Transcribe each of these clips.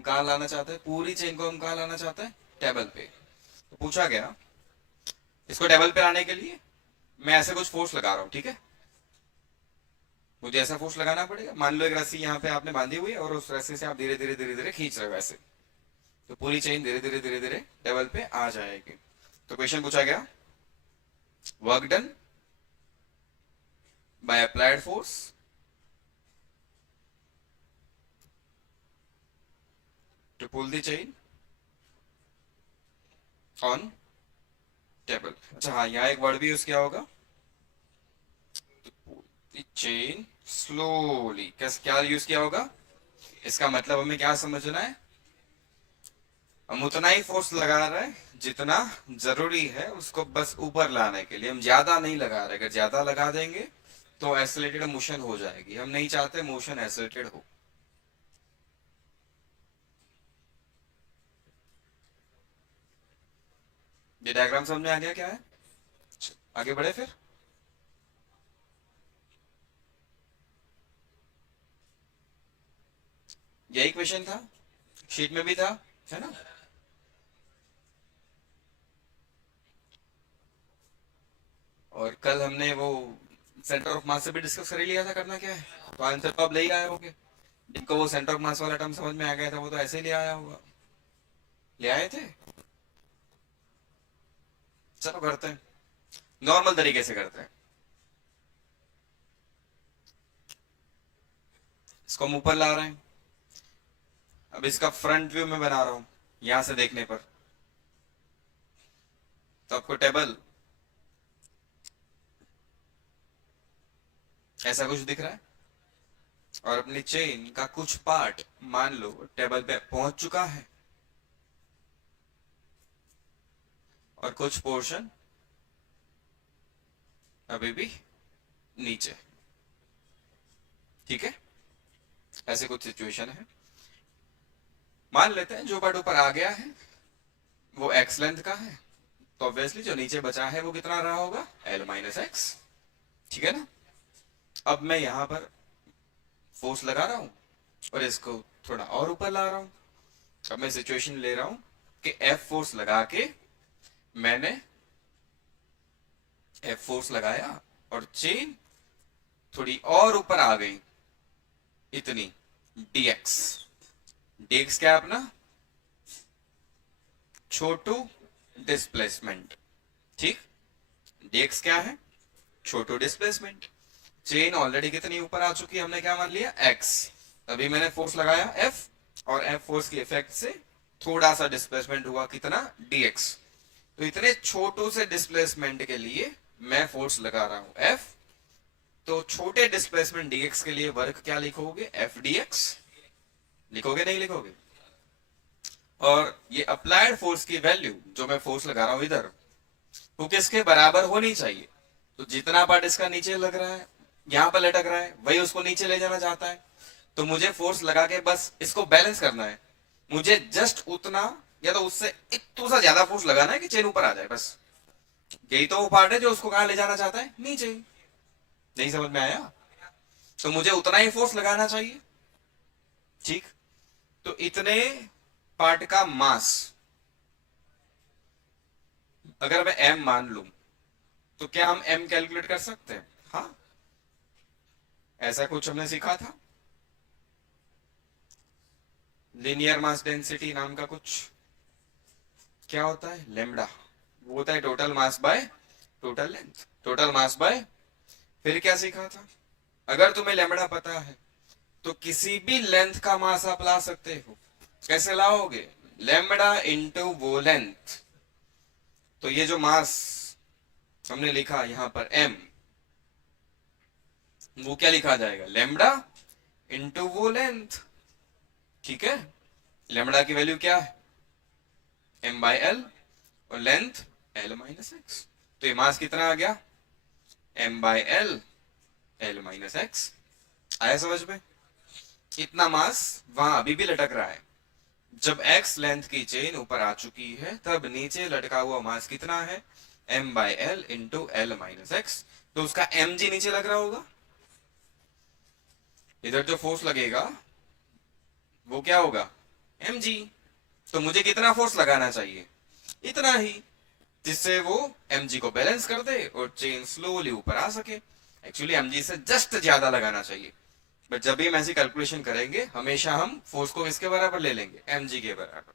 हम कहाँ लाना चाहते हैं, पूरी चेन को हम कहाँ लाना चाहते हैं, टेबल पे। तो पूछा गया इसको टेबल पे लाने के लिए मैं ऐसे कुछ फोर्स लगा रहा हूँ, ठीक है। मुझे ऐसा फोर्स लगाना पड़ेगा। मान लो एक रस्सी यहाँ पे आपने बांधी हुई है और उस रस्सी से आप धीरे धीरे धीरे धीरे खींच रहे हो ऐसे, तो पूरी चेन धीरे धीरे धीरे धीरे टेबल पे आ जाएगी। तो क्वेश्चन पूछा गया, work done by applied force to pull the chain on table. अच्छा हाँ, यहाँ एक वर्ड भी यूज किया होगा, चेन स्लोली। कैसे, क्या यूज किया होगा, इसका मतलब हमें क्या समझना है, हम उतना ही फोर्स लगा रहे हैं जितना जरूरी है उसको बस ऊपर लाने के लिए, हम ज्यादा नहीं लगा रहे। अगर ज्यादा लगा देंगे तो एक्सेलरेटेड मोशन हो जाएगी, हम नहीं चाहते मोशन एक्सेलरेटेड हो। ये डायग्राम समझ में आ गया क्या है, आगे बढ़े फिर। यही क्वेश्चन था, शीट में भी था, है ना। और कल हमने वो सेंटर ऑफ मास से भी डिस्कस कर ही लिया था, करना क्या है। तो आंसर तो आप ले ही आए होगे, जिनको वो सेंटर ऑफ मास वाला टर्म समझ में आ गया था वो तो ऐसे ही ले आया होगा, ले आए थे। चलो करते हैं, नॉर्मल तरीके से करते हैं। इसको हम ऊपर ला रहे हैं, अब इसका फ्रंट व्यू मैं बना रहा हूं यहां से देखने पर। तो आपको टेबल ऐसा कुछ दिख रहा है और अपनी चेन का कुछ पार्ट मान लो टेबल पे पहुंच चुका है और कुछ पोर्शन अभी भी नीचे, ठीक है। ऐसे कुछ सिचुएशन है, मान लेते हैं जो पार्ट ऊपर आ गया है वो एक्स लेंथ का है, तो ऑब्वियसली जो नीचे बचा है वो कितना रहा होगा, एल माइनस एक्स, ठीक है ना। अब मैं यहां पर फोर्स लगा रहा हूं और इसको थोड़ा और ऊपर ला रहा हूं। अब मैं सिचुएशन ले रहा हूं कि एफ फोर्स लगा के मैंने एफ फोर्स लगाया और चेन थोड़ी और ऊपर आ गई, इतनी dx। dx क्या है अपना, छोटू डिस्प्लेसमेंट, ठीक। dx क्या है, छोटू डिस्प्लेसमेंट। चेन ऑलरेडी कितनी ऊपर आ चुकी है, हमने क्या मान लिया, x। अभी मैंने फोर्स लगाया f और f फोर्स की इफेक्ट से थोड़ा सा डिस्प्लेसमेंट हुआ, कितना, dx। तो इतने छोटू से डिस्प्लेसमेंट के लिए मैं फोर्स लगा रहा हूं f। तो छोटे डिस्प्लेसमेंट dx के लिए वर्क क्या लिखोगे, f dx लिखोगे, नहीं लिखोगे। और ये अप्लाइड फोर्स की वैल्यू जो मैं फोर्स लगा रहा हूं इधर, वो किसके बराबर होनी चाहिए। तो जितना पार्ट इसका नीचे लग रहा है, यहां पर लटक रहा है, वही उसको नीचे ले जाना चाहता है। तो मुझे फोर्स लगा के बस इसको बैलेंस करना है, मुझे जस्ट उतना या तो उससे एक सा ज्यादा फोर्स लगाना है कि चेन ऊपर आ जाए, बस। यही तो वो पार्ट है जो उसको कहां ले जाना चाहता है, नीचे। नहीं समझ में आया, तो मुझे उतना ही फोर्स लगाना चाहिए, ठीक। तो इतने पार्ट का मास अगर मैं m मान लू तो क्या हम m कैलकुलेट कर सकते हैं, हाँ। ऐसा कुछ हमने सीखा था, लीनियर मास डेंसिटी नाम का कुछ, क्या होता है, लेमडा। वो होता है total mass by total length, total mass bye. फिर क्या सीखा था, अगर तुम्हें लेमडा पता है तो किसी भी लेंथ का मास आप ला सकते हो। कैसे लाओगे, लेमडा इंटू वो लेंथ। तो ये जो मास हमने लिखा यहां पर m, वो क्या लिखा जाएगा, लेमडा इंटू वो लेंथ, ठीक है। लेमडा की वैल्यू क्या है, m बाई एल, और लेंथ l माइनस एक्स। तो ये मास कितना आ गया, m by L, l minus x. आया समझ में, इतना मास वहां अभी भी लटक रहा है। जब x लेंथ की चेन ऊपर आ चुकी है तब नीचे लटका हुआ मास कितना है, m by L into L minus X. तो उसका mg नीचे लग रहा होगा, इधर जो फोर्स लगेगा वो क्या होगा, mg। तो मुझे कितना फोर्स लगाना चाहिए, इतना ही, जिससे वो mg को बैलेंस कर दे और चेन स्लोली ऊपर आ सके। एक्चुअली mg से जस्ट ज्यादा लगाना चाहिए, बट जब भी हम ऐसी कैलकुलेशन करेंगे हमेशा हम फोर्स को इसके बराबर ले लेंगे, mg के बराबर।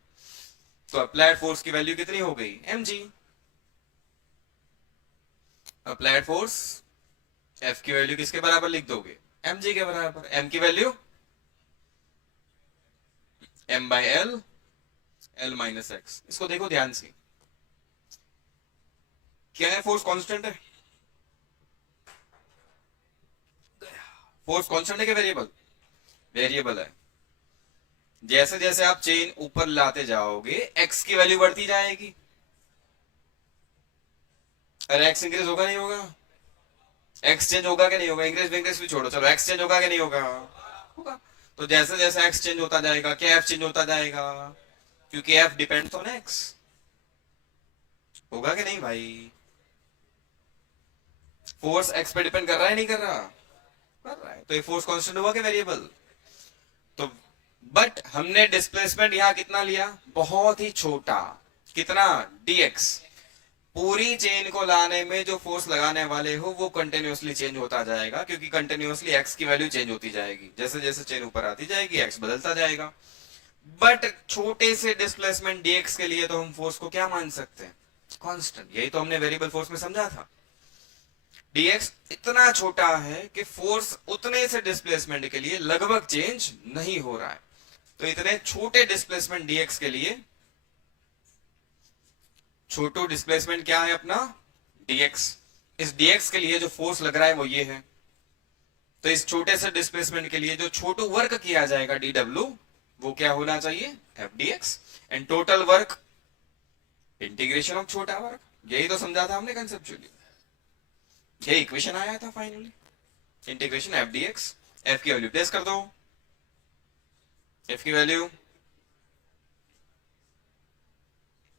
तो अप्लाइड फोर्स की वैल्यू कितनी हो गई, mg। अप्लाइड फोर्स F की वैल्यू किसके बराबर लिख दोगे, mg के बराबर। m की value m by L, L minus x. इसको देखो ध्यान से, क्या है, फोर्स कांस्टेंट है, फोर्स कांस्टेंट है कि वेरिएबल, वेरिएबल है। जैसे जैसे आप चेन ऊपर लाते जाओगे एक्स की वैल्यू बढ़ती जाएगी। अरे एक्स इंक्रीज होगा नहीं होगा, एक्स चेंज होगा कि नहीं होगा, इंक्रीज भी छोड़ो, चलो एक्स चेंज होगा कि नहीं होगा, होगा। तो जैसे जैसे एक्स चेंज होता जाएगा क्या एफ चेंज होता जाएगा, क्योंकि एफ डिपेंड्स ऑन एक्स। होगा कि नहीं भाई, फोर्स एक्स पे डिपेंड कर रहा है नहीं कर रहा, कर रहा है। तो ये फोर्स कांस्टेंट हुआ कि वेरिएबल। तो बट हमने डिस्प्लेसमेंट यहां कितना लिया, बहुत ही छोटा, कितना, dx। पूरी चेन को लाने में जो फोर्स लगाने वाले हो वो कंटिन्यूअसली चेंज होता जाएगा, क्योंकि कंटिन्यूअसली एक्स की वैल्यू चेंज होती जाएगी, जैसे जैसे चेन ऊपर आती जाएगी एक्स बदलता जाएगा। बट छोटे से डिस्प्लेसमेंट dx के लिए तो हम फोर्स को क्या मान सकते हैं, कांस्टेंट। यही तो हमने वेरिएबल फोर्स में समझा था, dx इतना छोटा है कि फोर्स उतने से डिस्प्लेसमेंट के लिए लगभग चेंज नहीं हो रहा है। तो इतने छोटे डिस्प्लेसमेंट dx के लिए, छोटू डिस्प्लेसमेंट क्या है अपना, dx। इस dx के लिए जो फोर्स लग रहा है वो ये है। तो इस छोटे से डिस्प्लेसमेंट के लिए जो छोटू वर्क किया जाएगा dw, वो क्या होना चाहिए, f dx। And total work integration of छोटा वर्क। यही तो समझा था हमने कंसेप्चुअली, ये इक्वेशन आया था finally, integration F D X. F की वैल्यू प्लेस कर दो, एफ की value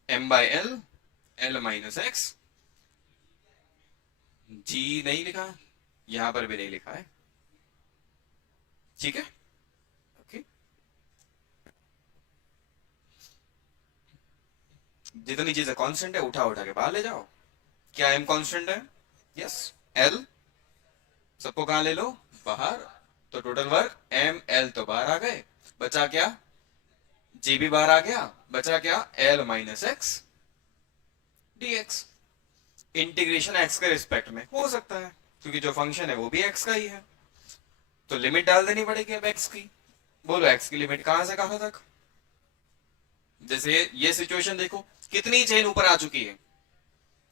m by L, L minus x. G नहीं लिखा, यहां पर भी नहीं लिखा है, ठीक है, ओके। जितनी चीजें कांस्टेंट है उठा उठा के बाहर ले जाओ। क्या m कांस्टेंट है, यस। l सबको कहां ले लो, बाहर। तो टोटल वर्क m l तो बाहर आ गए, बचा क्या, g भी बाहर आ गया, बचा क्या, l minus x dx। Integration x के रिस्पेक्ट में हो सकता है, क्योंकि जो फंक्शन है वो भी x का ही है। तो लिमिट डाल देनी पड़ेगी अब x की। बोलो x की लिमिट कहां से कहां तक। जैसे ये सिचुएशन देखो, कितनी चेन ऊपर आ चुकी है,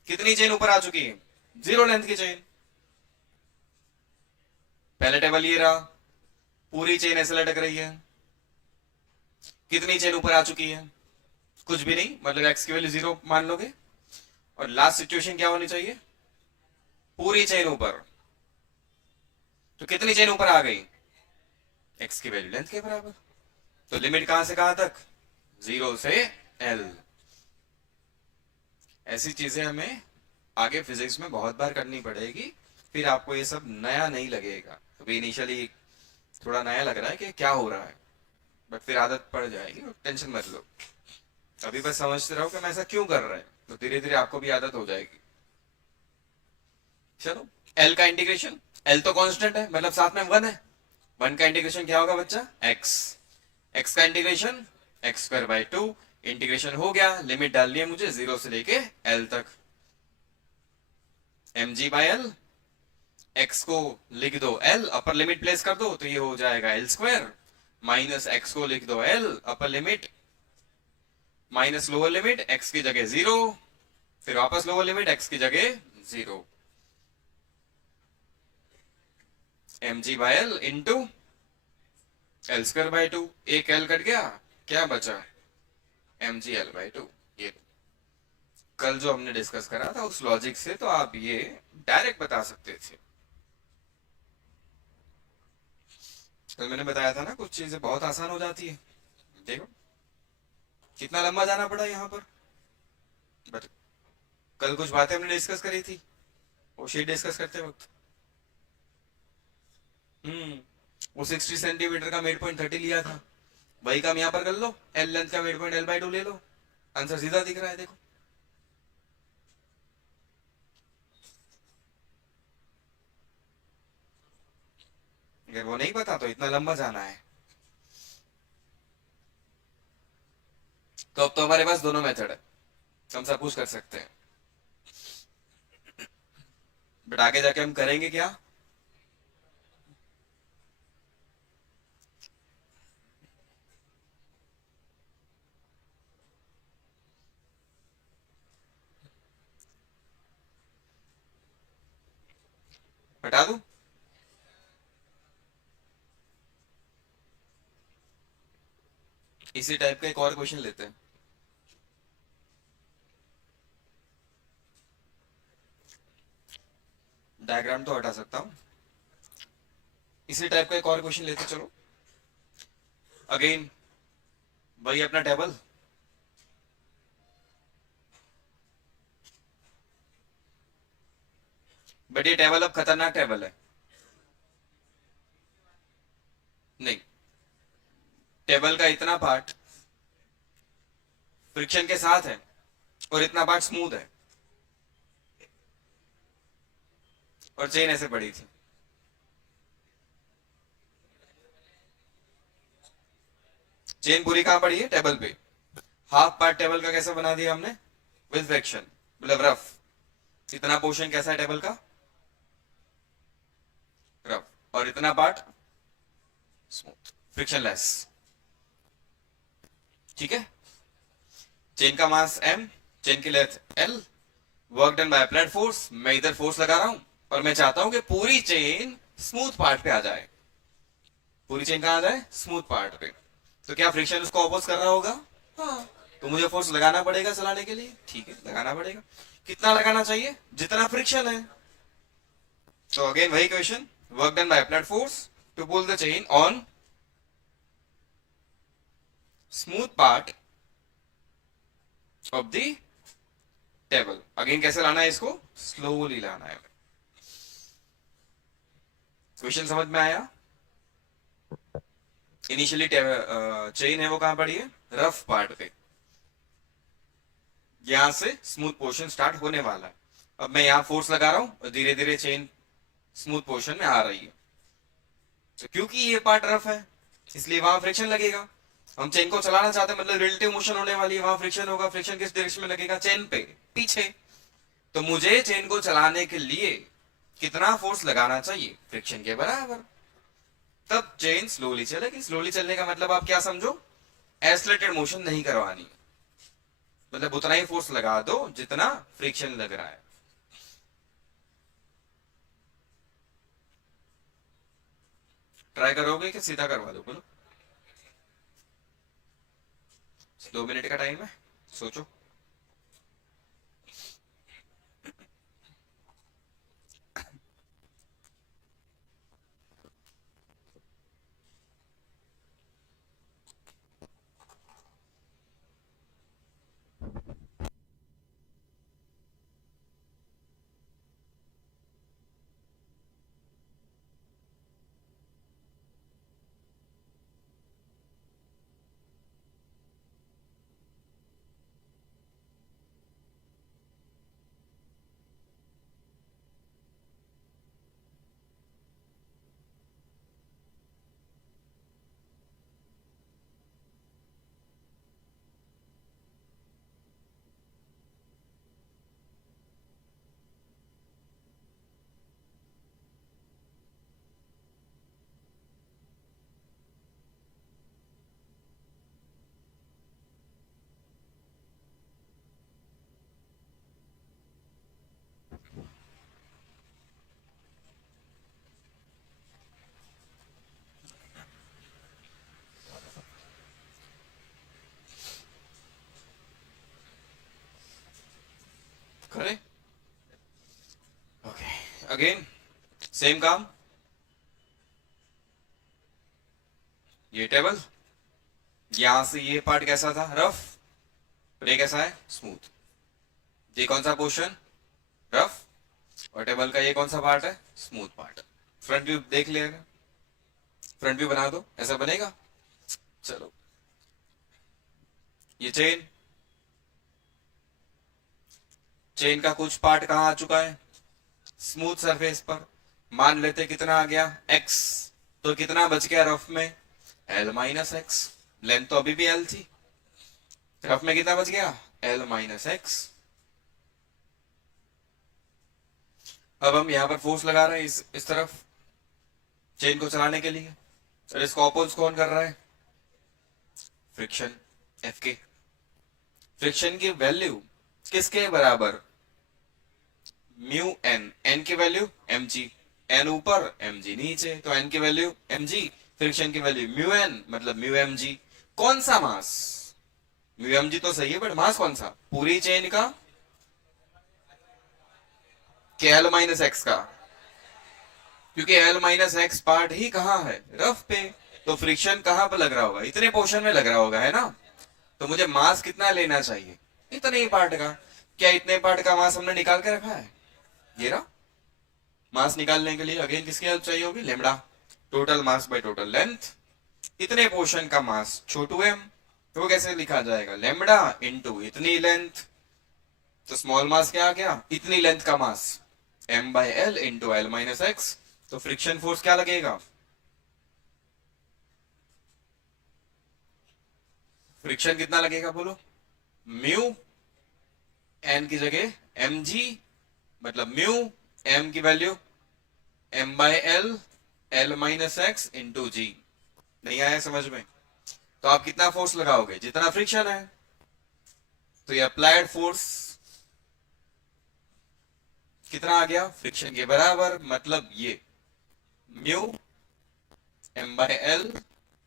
कितनी चेन ऊपर आ चुकी है, जीरो लेंथ की चेन। पहले टेबल ये रहा, पूरी चेन ऐसे लटक रही है, कितनी चेन ऊपर आ चुकी है, कुछ भी नहीं, मतलब x की वैल्यू जीरो मान लोगे। और लास्ट सिचुएशन क्या होनी चाहिए, पूरी चेन ऊपर। तो कितनी चेन ऊपर आ गई, x की वैल्यू लेंथ के बराबर। तो लिमिट कहां से कहां तक, जीरो से l। ऐसी चीजें हमें आगे फिजिक्स में बहुत बार करनी पड़ेगी, फिर आपको ये सब नया नहीं लगेगा। अभी इनिशियली थोड़ा नया लग रहा है कि क्या हो रहा है, बट फिर आदत पड़ जाएगी, टेंशन मत लो। अभी बस समझते रहो कि हम ऐसा क्यों कर रहे हैं, तो धीरे धीरे आपको भी आदत हो जाएगी। चलो, l का इंटीग्रेशन, l तो कांस्टेंट है, मतलब साथ में 1 है, 1 का इंटीग्रेशन क्या होगा बच्चा, x। x का integration x square by 2। Integration हो गया, लिमिट डालनी है मुझे जीरो से लेके l तक, mg बाई एल। x को लिख दो l, अपर लिमिट प्लेस कर दो, तो ये हो जाएगा l स्क्वायर, माइनस x को लिख दो l, upper limit, minus lower limit, x की जगह जीरो, फिर वापस लोअर लिमिट, x की जगह zero, mg by L into L square by 2। एक l कट गया, क्या बचा, mg l बाई 2। ये कल जो हमने डिस्कस करा था उस लॉजिक से तो आप ये डायरेक्ट बता सकते थे। कल मैंने बताया था ना, कुछ चीजें बहुत आसान हो जाती है। देखो कितना लंबा जाना पड़ा यहाँ पर, बट कल कुछ बातें हमने डिस्कस करी थी वो शीट डिस्कस करते वक्त। वो 60 सेंटीमीटर का मिड पॉइंट 30 लिया था, वही काम यहां पर कर लो, एल लेंथ का मिड पॉइंट L/2 ले लो, आंसर सीधा दिख रहा है देखो। अगर वो नहीं पता तो इतना लंबा जाना है। तो अब तो हमारे पास दोनों मेथड है, हम सब कुछ कर सकते हैं, बट आगे जाके हम करेंगे क्या? हटा दूं? इसी टाइप का एक और क्वेश्चन लेते हैं। डायग्राम तो हटा सकता हूं, इसी टाइप का एक और क्वेश्चन लेते चलो। अगेन वही अपना टेबल, बट ये टेबल अब खतरनाक टेबल है। नहीं, टेबल का इतना पार्ट फ्रिक्शन के साथ है और इतना पार्ट स्मूथ है, और चेन ऐसे पड़ी थी। चेन पूरी कहां पड़ी है? टेबल पे। हाफ पार्ट टेबल का कैसा बना दिया हमने? विद फ्रिक्शन, मतलब रफ। इतना पोर्शन कैसा है टेबल का? रफ। और इतना पार्ट स्मूथ, फ्रिक्शनलेस। ठीक है। चेन का मास m, चेन की length l, work done by applied force. मैं इधर फोर्स लगा रहा हूं और मैं चाहता हूं कि पूरी चेन स्मूथ पार्ट पे आ जाए। पूरी चेन कहां आ जाए? स्मूथ पार्ट पे। तो क्या फ्रिक्शन उसको ऑपोज कर रहा होगा? हाँ। तो मुझे फोर्स लगाना पड़ेगा चलाने के लिए, ठीक है, लगाना पड़ेगा। कितना लगाना चाहिए? जितना फ्रिक्शन है। तो अगेन वही question, work done by applied force to pull the chain on smooth part of the table. Again कैसे लाना है इसको? स्लोली लाना है। क्वेश्चन समझ में आया? इनिशियली चेन है वो कहां पड़ी है? रफ पार्ट पे। यहां से स्मूथ पोर्शन स्टार्ट होने वाला है। अब मैं यहां फोर्स लगा रहा हूं और धीरे धीरे चेन स्मूथ पोर्शन में आ रही है। तो क्योंकि ये पार्ट रफ है इसलिए वहां फ्रिक्शन लगेगा। हम चेन को चलाना चाहते हैं, मतलब रिलेटिव मोशन होने वाली है, वहां फ्रिक्शन होगा। फ्रिक्शन किस डायरेक्शन में लगेगा? चेन पे, पीछे। तो मुझे चेन को चलाने के लिए कितना फोर्स लगाना चाहिए? फ्रिक्शन के बराबर। तब चेन स्लोली चलेगी। स्लोली चलने का मतलब आप क्या समझो? एस्लेटेड मोशन नहीं करवानी, मतलब उतना ही फोर्स लगा दो जितना फ्रिक्शन लग रहा है। ट्राई करोगे कि सीधा करवा दो? बोलो। 2 मिनट का टाइम है, सोचो। करें? ओके, अगेन सेम काम। ये टेबल, यहां से ये पार्ट कैसा था? रफ। और ये कैसा है? स्मूथ। ये कौन सा पोर्शन? रफ। और टेबल का ये कौन सा पार्ट है? Smooth part. फ्रंट व्यू देख लिया, फ्रंट व्यू बना दो, ऐसा बनेगा। चलो, ये चेन का कुछ पार्ट कहां आ चुका है, स्मूथ सरफेस पर। मान लेते कितना आ गया, x। तो कितना बच गया रफ में, l माइनस एक्स। लेंथ तो अभी भी l थी, रफ में कितना बच गया, l माइनस एक्स। अब हम यहां पर फोर्स लगा रहे हैं इस तरफ चेन को चलाने के लिए, और इसको ऑपोज कौन कर रहा है, फ्रिक्शन, एफ के। फ्रिक्शन की वैल्यू किसके बराबर, म्यू एन, एन की वैल्यू एम जी, एन ऊपर एम जी नीचे, तो एन की वैल्यू एम जी, फ्रिक्शन की वैल्यू म्यू एन मतलब म्यू एम जी। कौन सा मास, म्यू एम जी तो सही है, बट मास कौन सा, पूरी चेन का के एल माइनस एक्स का, क्योंकि एल माइनस एक्स पार्ट ही कहां है, रफ पे। तो फ्रिक्शन कहां पर लग रहा होगा, इतने पोर्शन में लग रहा होगा, है ना। तो मुझे मास कितना लेना चाहिए, इतने ही पार्ट का। क्या इतने पार्ट का मास हमने निकाल के रखा है, ये रहा। मास निकालने के लिए अगेन किसकी हेल्प चाहिए होगी, lambda, total mass by total length. इतने पोर्शन का मास छोटू एम, तो कैसे लिखा जाएगा, लेमडा इंटू इतनी लेंथ। तो स्मॉल मास क्या आ गया, इतनी लेंथ का mass, M by L into L minus X. तो फ्रिक्शन फोर्स क्या लगेगा, फ्रिक्शन कितना लगेगा बोलो, म्यू एन की जगह एम जी, मतलब म्यू एम की value M by L, L minus X into G. नहीं आया समझ में, तो आप कितना फोर्स लगाओगे, जितना फ्रिक्शन है। तो ये अप्लाइड फोर्स कितना आ गया, फ्रिक्शन के बराबर, मतलब ये mu M by L,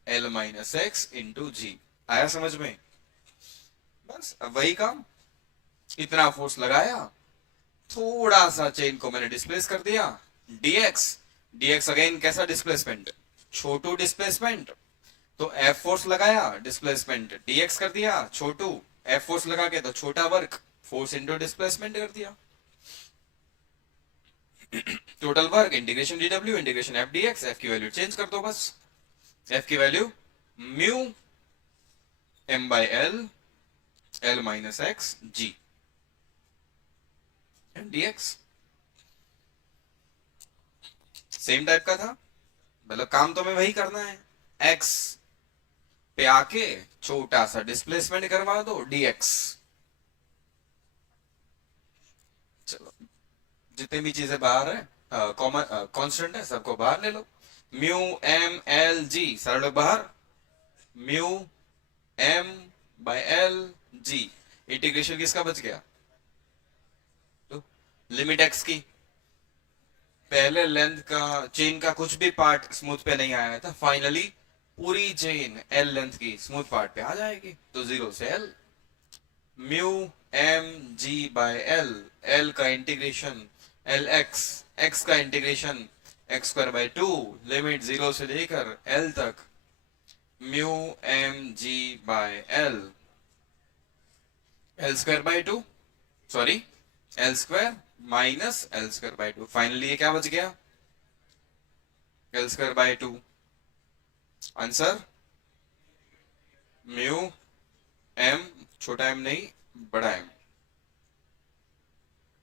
L minus X into G. आया समझ में, बस अब वही काम, इतना फोर्स लगाया, थोड़ा सा चेन को मैंने डिस्प्लेस कर दिया, dx। dx अगेन कैसा डिस्प्लेसमेंट, छोटू डिस्प्लेसमेंट। तो F फोर्स लगाया, डिस्प्लेसमेंट dx कर दिया छोटू, F फोर्स लगा के तो छोटा वर्क, फोर्स इंटू डिस्प्लेसमेंट कर दिया। Total work integration dw integration f dx, F की वैल्यू चेंज कर दो बस। F की value mu m by L, L minus x g dx। Same type का था, मतलब काम तो मैं वही करना है, x पे आके छोटा सा डिस्प्लेसमेंट करवा दो dx। चलो, जितनी भी चीजें बाहर है कॉमन कांस्टेंट है, सबको बाहर ले लो। म्यू एम एल जी सारे लोग बाहर, mu M by L g. Integration किसका बच गया, तो लिमिट एक्स की, पहले लेंथ का चेन का कुछ भी पार्ट स्मूथ पे नहीं आया था, फाइनली पूरी चेन एल लेंथ की स्मूथ पार्ट पे आ जाएगी, तो 0 से L, mu M g by L, L का इंटीग्रेशन एल एक्स, एक्स का integration x square by two, limit 0 से लेकर एल तक, mu M g by L, L square by two, sorry L square minus L square by two. Finally ये क्या बच गया, L square by two. Answer mu M, छोटा M नहीं बड़ा M,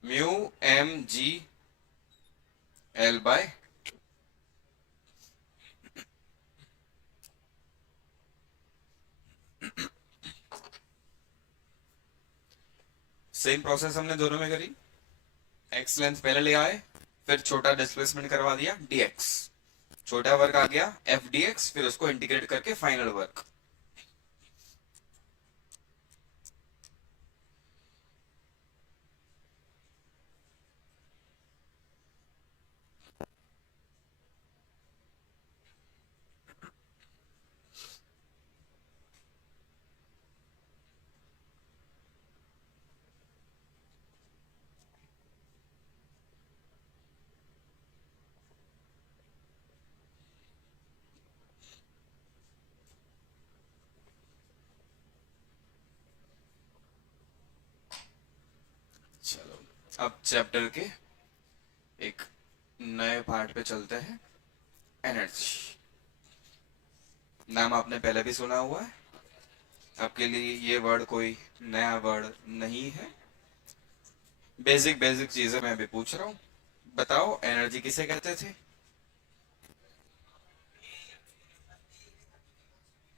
mu M g L by, same process हमने दोनों में करी। एक्स लेंथ पहले ले आए, फिर छोटा डिस्प्लेसमेंट करवा दिया dx, छोटा वर्क आ गया f dx, फिर उसको इंटीग्रेट करके फाइनल वर्क। चलो, अब चैप्टर के एक नए पार्ट पे चलते हैं, एनर्जी। नाम आपने पहले भी सुना हुआ है, आपके लिए ये वर्ड कोई नया वर्ड नहीं है, बेसिक बेसिक चीजें मैं अभी पूछ रहा हूँ। बताओ एनर्जी किसे कहते थे?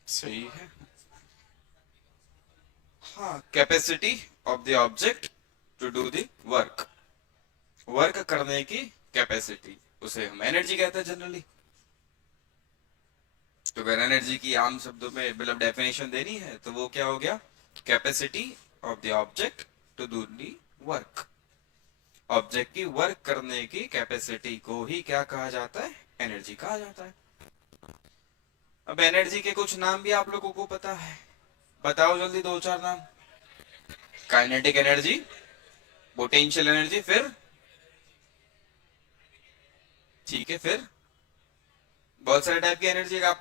सही है। हाँ, capacity of the object to do the work, work करने की कैपेसिटी, उसे हम एनर्जी कहते हैं जनरली। तो अगर एनर्जी की आम शब्दों में मतलब डेफिनेशन देनी है तो वो क्या हो गया? Capacity of the object to do the work, object की वर्क करने की कैपेसिटी को ही क्या कहा जाता है? एनर्जी कहा जाता है। अब एनर्जी के कुछ नाम भी आप लोगों को पता है, बताओ जल्दी दो चार नाम। काइनेटिक एनर्जी, पोटेंशियल एनर्जी, फिर ठीक है, फिर बहुत सारे टाइप की एनर्जी का,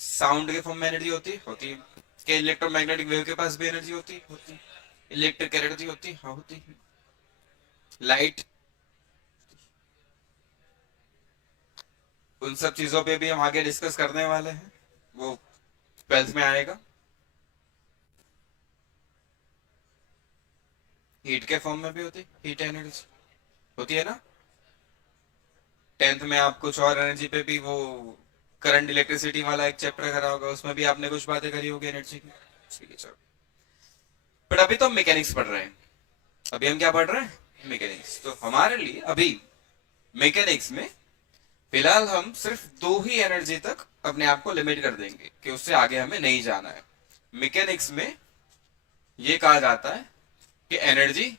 साउंड के फॉर्म में एनर्जी होती है कि इलेक्ट्रोमैग्नेटिक वेव के पास भी एनर्जी होती है, इलेक्ट्रिक एनर्जी होती है, हाँ होती है, लाइट, उन सब चीजों पे भी हम आगे डिस्कस करने वाले हैं, वो 12th में आएगा। हीट के फॉर्म में भी होती, हीट एनर्जी होती है ना। 10th में आप कुछ और एनर्जी पे भी वो करंट इलेक्ट्रिसिटी वाला एक चैप्टर करा होगा, उसमें भी आपने कुछ बातें करी होगी एनर्जी की। ठीक है चलो, बट अभी तो हम मैकेनिक्स पढ़ रहे हैं, अभी हम क्या पढ़ रहे हैं? मैकेनिक्स। तो हमारे लिए अभी मैकेनिक्स में फिलहाल हम सिर्फ दो ही एनर्जी तक अपने आप को लिमिट कर देंगे कि उससे आगे हमें नहीं जाना है। मैकेनिक्स में ये कहा जाता है कि एनर्जी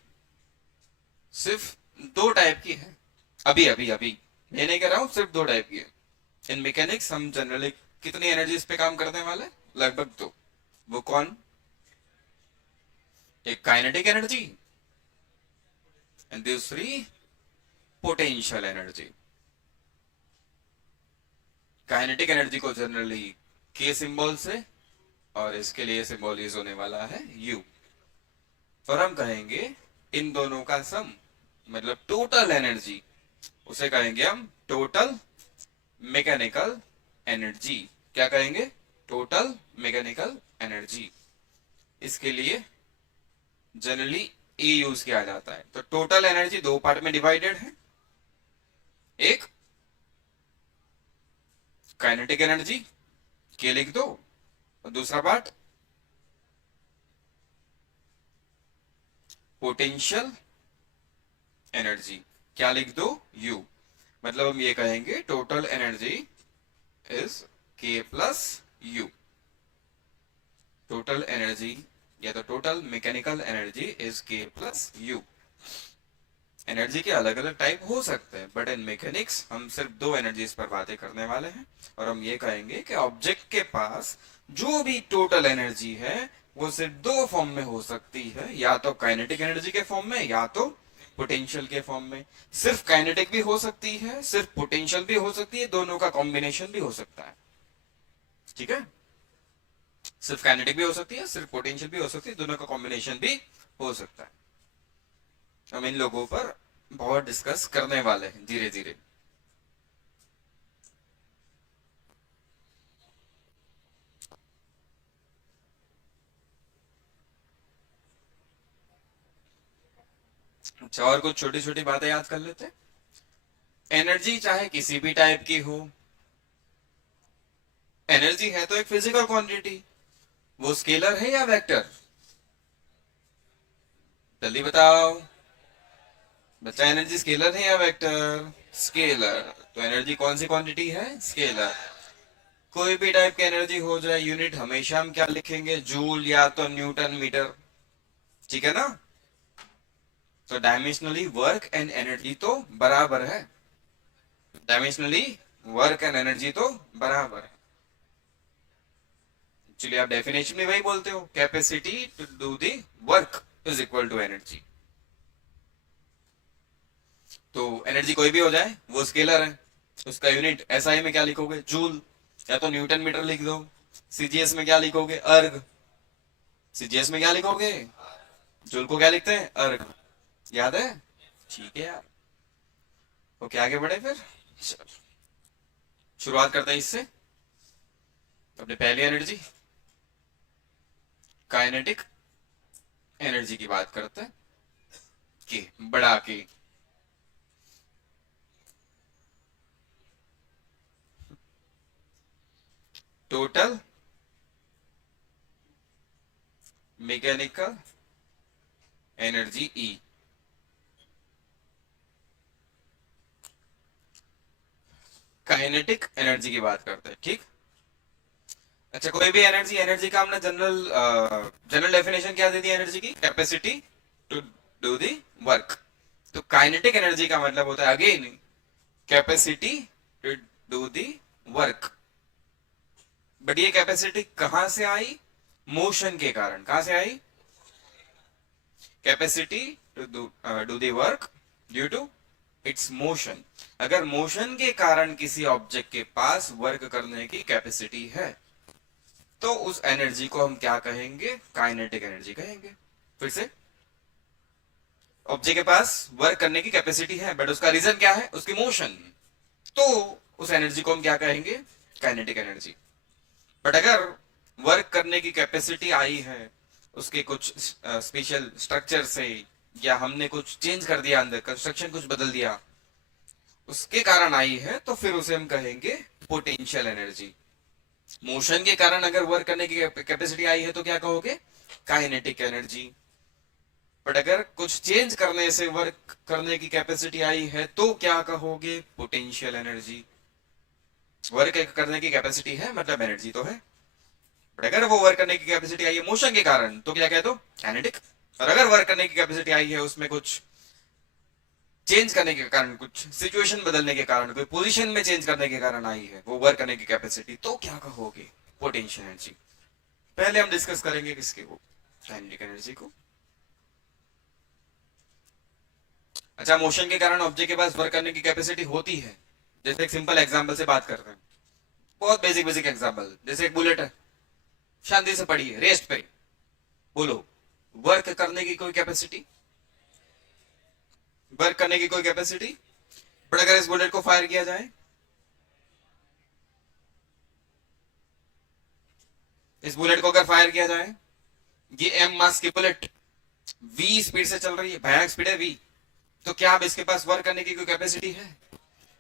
सिर्फ दो टाइप की है। अभी अभी अभी मैं नहीं कह रहा हूं सिर्फ दो टाइप की है। इन मैकेनिक्स हम जनरली कितनी एनर्जी पे काम करने वाले? लगभग दो। वो कौन? एक काइनेटिक एनर्जी एंड दूसरी पोटेंशियल एनर्जी। काइनेटिक एनर्जी को जनरली के सिंबल से, और इसके लिए सिंबल यूज होने वाला है यू, और हम कहेंगे इन दोनों का सम मतलब टोटल एनर्जी, उसे कहेंगे हम टोटल मैकेनिकल एनर्जी। क्या कहेंगे? Total mechanical energy. इसके लिए जनरली ई यूज किया जाता है। तो टोटल एनर्जी दो पार्ट में डिवाइडेड है, एक काइनेटिक एनर्जी के लिख दो, और दूसरा पार्ट पोटेंशियल एनर्जी, क्या लिख दो? यू। मतलब हम ये कहेंगे टोटल एनर्जी इज के प्लस यू। टोटल एनर्जी या तो टोटल मैकेनिकल एनर्जी इज के प्लस यू। एनर्जी के अलग अलग टाइप हो सकते हैं, बट इन मैकेनिक्स हम सिर्फ दो एनर्जीज पर बातें करने वाले हैं, और हम ये कहेंगे कि ऑब्जेक्ट के पास जो भी टोटल एनर्जी है वो सिर्फ दो फॉर्म में हो सकती है, या तो काइनेटिक एनर्जी के फॉर्म में या तो पोटेंशियल के फॉर्म में। सिर्फ काइनेटिक भी हो सकती है, सिर्फ पोटेंशियल भी हो सकती है, दोनों का कॉम्बिनेशन भी हो सकता है। ठीक है, सिर्फ काइनेटिक भी हो सकती है, सिर्फ पोटेंशियल भी हो सकती है, दोनों का कॉम्बिनेशन भी हो सकता है। हम इन लोगों पर बहुत डिस्कस करने वाले हैं धीरे धीरे। अच्छा, और कुछ छोटी छोटी बातें याद कर लेते हैं। एनर्जी चाहे किसी भी टाइप की हो, एनर्जी है तो एक फिजिकल क्वांटिटी, वो स्केलर है या वेक्टर? जल्दी बताओ बच्चा, एनर्जी स्केलर है या वेक्टर? स्केलर। तो एनर्जी कौन सी क्वांटिटी है? स्केलर। कोई भी टाइप की एनर्जी हो जाए, यूनिट हमेशा हम क्या लिखेंगे? जूल या तो न्यूटन मीटर। ठीक है ना। तो डायमेंशनली वर्क एंड एनर्जी तो बराबर है, डायमेंशनली वर्क एंड एनर्जी तो बराबर है। एक्चुअली आप डेफिनेशन में वही बोलते हो, capacity to do the work is equal to energy. तो एनर्जी कोई भी हो जाए वो स्केलर है, उसका यूनिट एसआई में क्या लिखोगे? जूल, या तो न्यूटन मीटर लिख दो। सीजीएस में क्या लिखोगे? अर्ग। सीजीएस में क्या लिखोगे? जूल को क्या लिखते हैं? अर्ग। याद है? ठीक है यार। ओके, आगे बढ़े फिर। चलो, शुरुआत करते हैं इससे, अपने पहली एनर्जी। काइनेटिक एनर्जी की बात करते हैं कि बढ़ा के total mechanical energy E. Kinetic energy की बात करते हैं, ठीक। अच्छा, कोई भी एनर्जी, एनर्जी का हमने जनरल डेफिनेशन क्या दे दी एनर्जी की? Capacity to do the work. तो काइनेटिक एनर्जी का मतलब होता है again capacity to do the work. But ये कैपेसिटी कहां से आई? मोशन के कारण। कहां से आई? Capacity to do the work due to its motion. अगर मोशन के कारण किसी ऑब्जेक्ट के पास वर्क करने की कैपेसिटी है तो उस एनर्जी को हम क्या कहेंगे? काइनेटिक एनर्जी कहेंगे। फिर से, ऑब्जेक्ट के पास वर्क करने की कैपेसिटी है बट उसका रीजन क्या है? उसकी मोशन। तो उस एनर्जी को हम क्या कहेंगे? Kinetic energy. बट अगर वर्क करने की कैपेसिटी आई है उसके कुछ स्पेशल स्ट्रक्चर से, या हमने कुछ चेंज कर दिया, अंदर कंस्ट्रक्शन कुछ बदल दिया, उसके कारण आई है, तो फिर उसे हम कहेंगे पोटेंशियल एनर्जी। मोशन के कारण अगर वर्क करने की कैपेसिटी आई है तो क्या कहोगे? Kinetic energy. बट अगर कुछ चेंज करने से वर्क करने की कैपेसिटी आई है तो क्या कहोगे? Potential energy. वर्क करने की कैपेसिटी है मतलब एनर्जी तो है, बट अगर वो वर्क करने की कैपेसिटी आई है मोशन के कारण तो क्या कह दो? काइनेटिक। और अगर वर्क करने की कैपेसिटी आई है उसमें कुछ चेंज करने के कारण, कुछ सिचुएशन बदलने के कारण, कोई पोजीशन में चेंज करने के कारण आई है वो वर्क करने की कैपेसिटी, तो क्या कहोगे? Potential energy. पहले हम डिस्कस करेंगे किसके को? काइनेटिक एनर्जी को। अच्छा, मोशन के कारण ऑब्जेक्ट के पास वर्क करने की कैपेसिटी होती है। जैसे एक सिंपल एग्जांपल से बात करते हैं, बहुत बेसिक बेसिक एग्जांपल। जैसे एक बुलेट है, शांति से पढ़िए, रेस्ट पे, बोलो वर्क करने की कोई कैपेसिटी? वर्क करने की कोई कैपेसिटी। बट अगर इस बुलेट को फायर किया जाए, इस बुलेट को अगर फायर किया जाए, ये एम मास की बुलेट वी स्पीड से चल रही है, भयानक स्पीड है वी, तो क्या अब इसके पास वर्क करने की कोई कैपेसिटी है?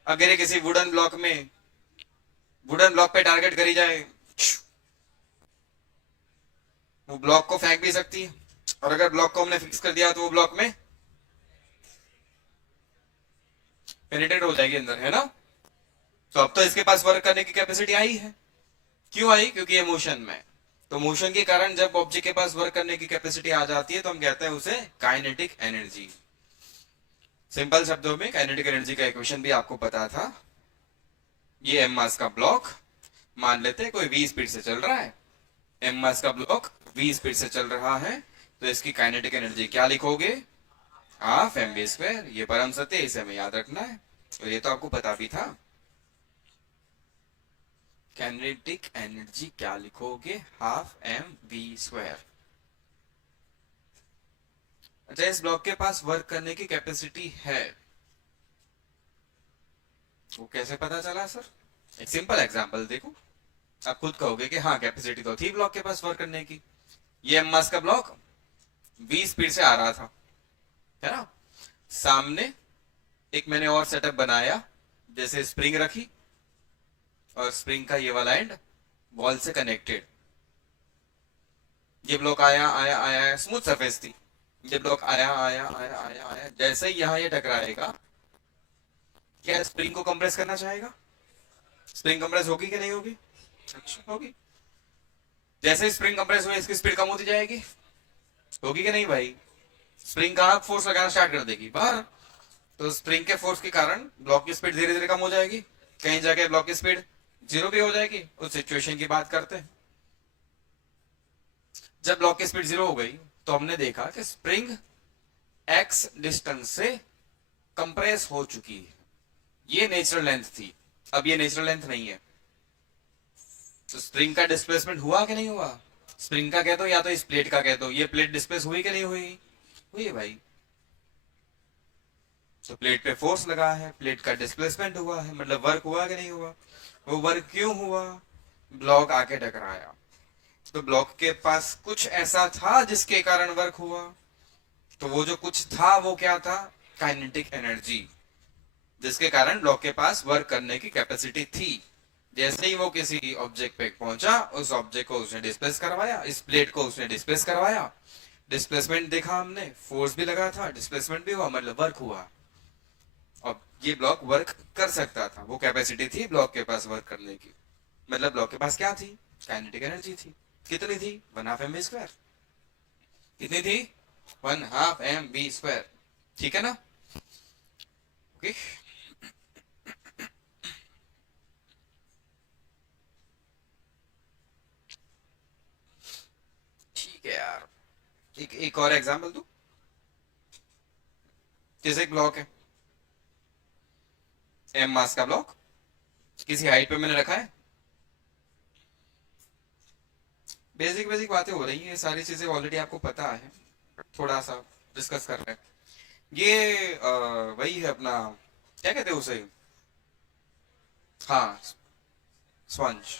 अगर ये किसी वुडन ब्लॉक में, वुडन ब्लॉक पे टारगेट करी जाए, वो ब्लॉक को फेंक भी सकती है, और अगर ब्लॉक को हमने फिक्स कर दिया तो वो ब्लॉक में पेनिट्रेट हो जाएगी अंदर, है ना। तो अब तो इसके पास वर्क करने की कैपेसिटी आई है। क्यों आई? क्योंकि ये मोशन में। तो मोशन के कारण जब ऑब्जेक्ट के पास वर्क करने की कैपेसिटी आ जाती है तो हम कहते हैं उसे काइनेटिक एनर्जी। सिंपल शब्दों में काइनेटिक एनर्जी का इक्वेशन भी आपको पता था। ये एम मास का ब्लॉक मान लेते हैं कोई वी स्पीड से चल रहा है, एम मास का ब्लॉक वी स्पीड से चल रहा है, तो इसकी काइनेटिक एनर्जी क्या लिखोगे? Half M B square. ये परम सत्य, इसे हमें याद रखना है, और ये तो आपको पता भी था। काइनेटिक एनर्जी क्या लिखोगे? Half M V square. अच्छा, इस ब्लॉक के पास वर्क करने की कैपेसिटी है, वो कैसे पता चला सर? एक सिंपल एग्जांपल देखो, आप खुद कहोगे कि हाँ कैपेसिटी तो थी ब्लॉक के पास वर्क करने की। ये एम मास का ब्लॉक वी स्पीड से आ रहा था, है ना। सामने एक मैंने और सेटअप बनाया, जैसे स्प्रिंग रखी और स्प्रिंग का ये वाला एंड वॉल से कनेक्टेड। ये ब्लॉक आया आया आया, स्मूथ सरफेस थी, ये ब्लॉक आया आया आया आया आया, जैसे ही यहां ये टकराएगा, क्या स्प्रिंग को कंप्रेस करना चाहेगा? स्प्रिंग कंप्रेस होगी कि नहीं होगी? अच्छा, होगी। जैसे स्प्रिंग कंप्रेस हुई इसकी स्पीड कम होती जाएगी, होगी कि नहीं भाई? स्प्रिंग कहां फोर्स लगाना स्टार्ट कर देगी? बाहर। तो स्प्रिंग के फोर्स के कारण ब्लॉक की स्पीड धीरे धीरे कम हो जाएगी, कहीं जाके ब्लॉक की स्पीड जीरो भी हो जाएगी। उस सिचुएशन की बात करते हैं, जब ब्लॉक की स्पीड जीरो हो गई तो हमने देखा कि स्प्रिंग एक्स डिस्टेंस से कंप्रेस हो चुकी है। ये नेचुरल लेंथ थी, अब ये नेचुरल लेंथ नहीं है। तो स्प्रिंग का डिस्प्लेसमेंट हुआ कि नहीं हुआ? स्प्रिंग का कह दो या तो इस प्लेट का कह दो, ये प्लेट डिस्प्लेस हुई कि नहीं हुई? हुई है भाई। तो प्लेट पे फोर्स लगा है, प्लेट का डिस्प्लेसमेंट हुआ है, मतलब वर्क हुआ कि नहीं हुआ? वो वर्क क्यों हुआ? ब्लॉक आके टकराया। तो ब्लॉक के पास कुछ ऐसा था जिसके कारण वर्क हुआ। तो वो जो कुछ था वो क्या था? काइनेटिक एनर्जी, जिसके कारण ब्लॉक के पास वर्क करने की कैपेसिटी थी। जैसे ही वो किसी ऑब्जेक्ट पे पहुंचा, उस ऑब्जेक्ट को उसने डिस्प्लेस करवाया, इस प्लेट को उसने डिस्प्लेस करवाया, डिस्प्लेसमेंट देखा हमने, फोर्स भी लगा था, डिस्प्लेसमेंट भी हुआ, मतलब वर्क हुआ। अब ये ब्लॉक वर्क कर सकता था, वो कैपेसिटी थी ब्लॉक के पास वर्क करने की। मतलब ब्लॉक के पास क्या थी? काइनेटिक एनर्जी थी। कितनी थी? 1/2 mv²। कितनी थी? 1/2 mv²। ठीक है ना? ओके। ठीक है यार, एक और एग्जांपल दूं। जैसे एक ब्लॉक है, m मास का ब्लॉक, किसी हाइट पे मैंने रखा है। बेसिक बेसिक बातें हो रही हैं, सारी चीजें ऑलरेडी आपको पता है, थोड़ा सा डिस्कस कर रहे हैं। ये वही है अपना, क्या कहते हैं उसे? हाँ, स्पंज।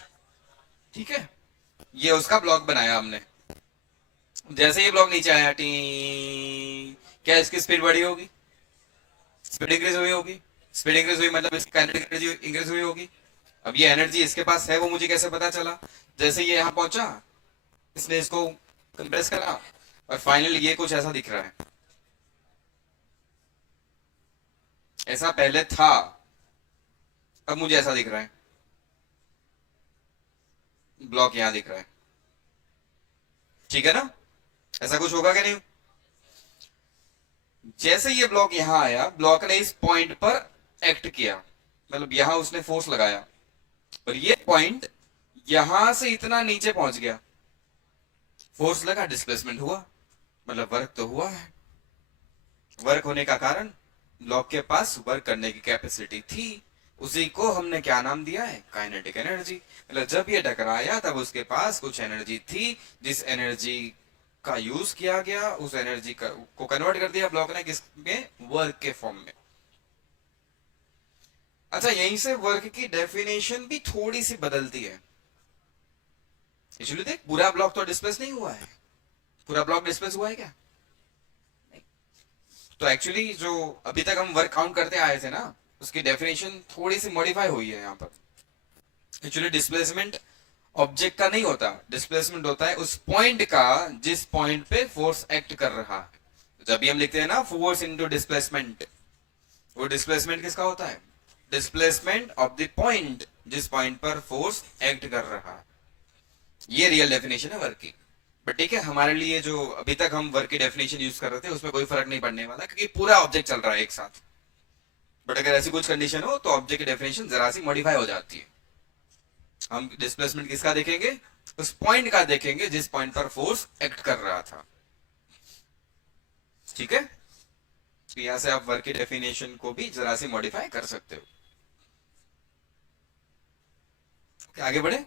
ठीक है, ये उसका ब्लॉक बनाया हमने। जैसे ये ब्लॉक नीचे आया, टी, क्या इसकी स्पीड बढ़ी होगी? स्पीड इंक्रीज हुई होगी। स्पीड इंक्रीज हुई मतलब इसकी काइनेटिक एनर्जी इंक्रीज हुई होगी। अब ये एनर्जी इसके पास है, वो मुझे कैसे पता चला? जैसे ये यहाँ पहुंचा, इसने इसको कंप्रेस करा, और फाइनली ये कुछ ऐसा दिख रहा है। ऐसा पहले था, अब मुझे ऐसा दिख रहा है। ब्लॉक यहाँ दिख रहा है। ठीक है ना? ऐसा कुछ होगा कि नहीं? जैसे ये ब्लॉक यहां आया, ब्लॉक ने इस पॉइंट पर एक्ट किया, मतलब यहां उसने फोर्स लगाया, और ये पॉइंट यहां से इतना नीचे पहुंच गया, फोर्स लगा, डिस्प्लेसमेंट हुआ, मतलब वर्क तो हुआ है। वर्क होने का कारण, ब्लॉक के पास वर्क करने की कैपेसिटी थी, उसी को हमने क्या नाम दिया है? Kinetic energy. मतलब जब ये टकराया तब उसके पास कुछ एनर्जी थी, जिस एनर्जी का यूज किया गया, उस एनर्जी को कन्वर्ट कर दिया ब्लॉक ने, किसमें? वर्क के फॉर्म में। अच्छा, यहीं से वर्क की डेफिनेशन भी थोड़ी सी बदलती है। एक्चुअली देख, पूरा ब्लॉक तो डिस्प्लेस नहीं हुआ है। पूरा ब्लॉक डिस्प्लेस हुआ है क्या? तो एक्चुअली जो अभी तक हम वर्क काउंट करते आए थे ना, उसकी डेफिनेशन थोड़ी सी मॉडिफाई हुई है यहाँ पर। एक्चुअली डिस्प्लेसमेंट ऑब्जेक्ट का नहीं होता, डिस्प्लेसमेंट होता है उस पॉइंट का जिस पॉइंट पे फोर्स एक्ट कर रहा है। जब भी हम लिखते हैं ना फोर्स इनटू डिस्प्लेसमेंट, वो डिस्प्लेसमेंट किसका होता है? डिस्प्लेसमेंट ऑफ द पॉइंट जिस पॉइंट पर फोर्स एक्ट कर रहा है। ये रियल डेफिनेशन है वर्क की। बट ठीक है, हमारे लिए जो अभी तक हम वर्क की डेफिनेशन यूज कर रहे थे उसमें कोई फर्क नहीं पड़ने वाला, क्योंकि पूरा ऑब्जेक्ट चल रहा है एक साथ। बट अगर ऐसी कुछ कंडीशन हो तो ऑब्जेक्ट की डेफिनेशन जरा सी मॉडिफाई हो जाती है। हम डिस्प्लेसमेंट किसका देखेंगे? उस पॉइंट का देखेंगे जिस पॉइंट पर फोर्स एक्ट कर रहा था। ठीक है, तो यहां से आप वर्क की डेफिनेशन को भी जरा सी मॉडिफाई कर सकते हो। आगे बढ़े।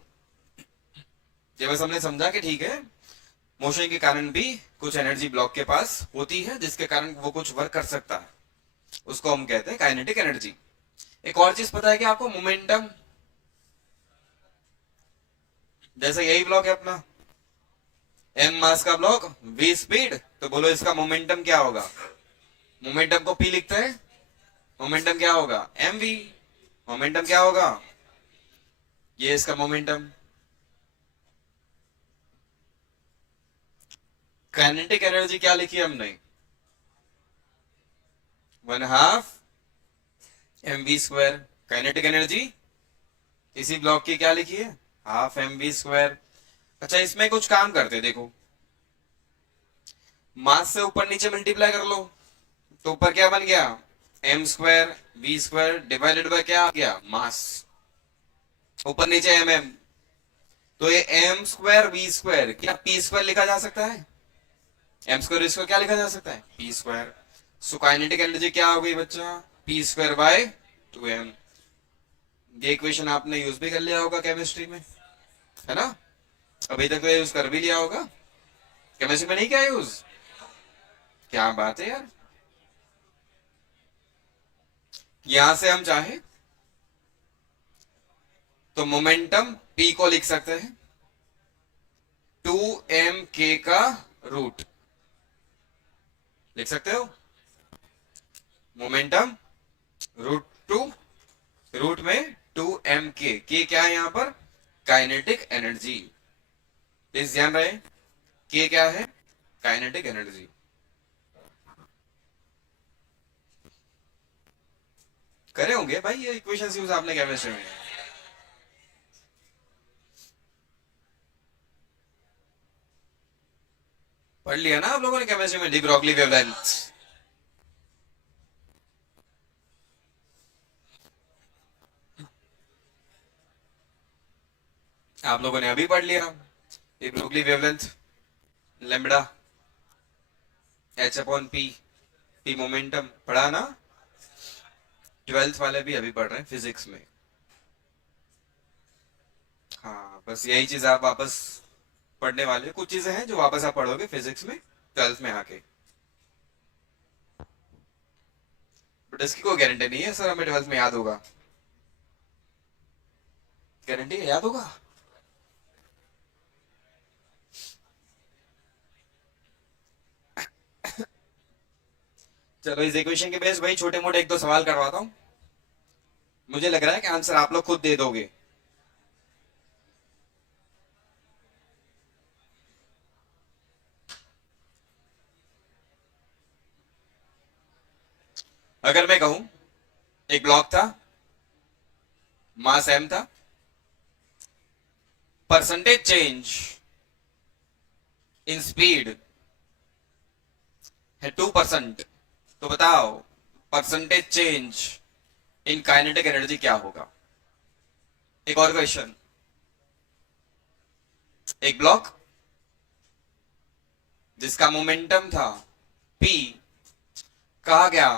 ये बस हमने समझा कि ठीक है, मोशन के कारण भी कुछ एनर्जी ब्लॉक के पास होती है, जिसके कारण वो कुछ वर्क कर सकता है, उसको हम कहते हैं काइनेटिक एनर्जी। एक और चीज पता है कि आपको? मोमेंटम। जैसे यही ब्लॉक है अपना, m मास का ब्लॉक, v स्पीड, तो बोलो इसका मोमेंटम क्या होगा? मोमेंटम को p लिखते हैं, मोमेंटम क्या होगा? mv। मोमेंटम क्या होगा? ये इसका मोमेंटम। काइनेटिक एनर्जी क्या लिखी हमने? 1/2 mv²। काइनेटिक एनर्जी इसी ब्लॉक की क्या लिखी है? 1/2 mv²। अच्छा, इसमें कुछ काम करते देखो, मास से ऊपर नीचे मल्टीप्लाई कर लो, तो ऊपर क्या बन गया? m²v² डिवाइडेड बाय क्या आ गया? मास। ऊपर नीचे mm, तो ये m²v² क्या p² लिखा जा सकता है? m²v² क्या लिखा जा सकता है? p²। सो काइनेटिक एनर्जी क्या हो गई बच्चा? p²/2m। ये इक्वेशन आपने यूज भी कर लिया होगा केमिस्ट्री में, है ना? अभी तक तो यूज कर भी लिया होगा। केमिस्ट्री में नहीं क्या यूज? क्या बात है यार। यहां से हम चाहे तो मोमेंटम p को लिख सकते हैं 2mk का रूट लिख सकते हो। मोमेंटम रूट में 2mk, के क्या है यहां पर? Kinetic energy. प्लीज ध्यान रहे, के क्या है? Kinetic energy. करे होंगे भाई ये इक्वेशंस यूज आपने केमिस्ट्री में। पढ़ लिया ना आप लोगों ने केमिस्ट्री में, डी ब्रोगली वेवलेंथ। आप लोगों ने अभी पढ़ लिया de Broglie wavelength, lambda h/p, P momentum पढ़ा ना। 12th वाले भी अभी पढ़ रहे हैं फिजिक्स में। हाँ बस यही चीज आप वापस पढ़ने वाले, कुछ चीजें हैं जो वापस आप पढ़ोगे फिजिक्स में 12th में आके। बट इसकी कोई गारंटी नहीं है सर हमें 12th में याद होगा। गारंटी है याद होगा? चलो इस इक्वेशन के बेस भाई छोटे मोटे एक दो सवाल करवाता हूं। मुझे लग रहा है कि आंसर आप लोग खुद दे दोगे। अगर मैं कहूं एक ब्लॉक था, मास m था, परसेंटेज चेंज इन स्पीड है 2%, तो बताओ percentage change in kinetic energy क्या होगा? एक और क्वेश्चन, एक ब्लॉक जिसका मोमेंटम था p, कहा गया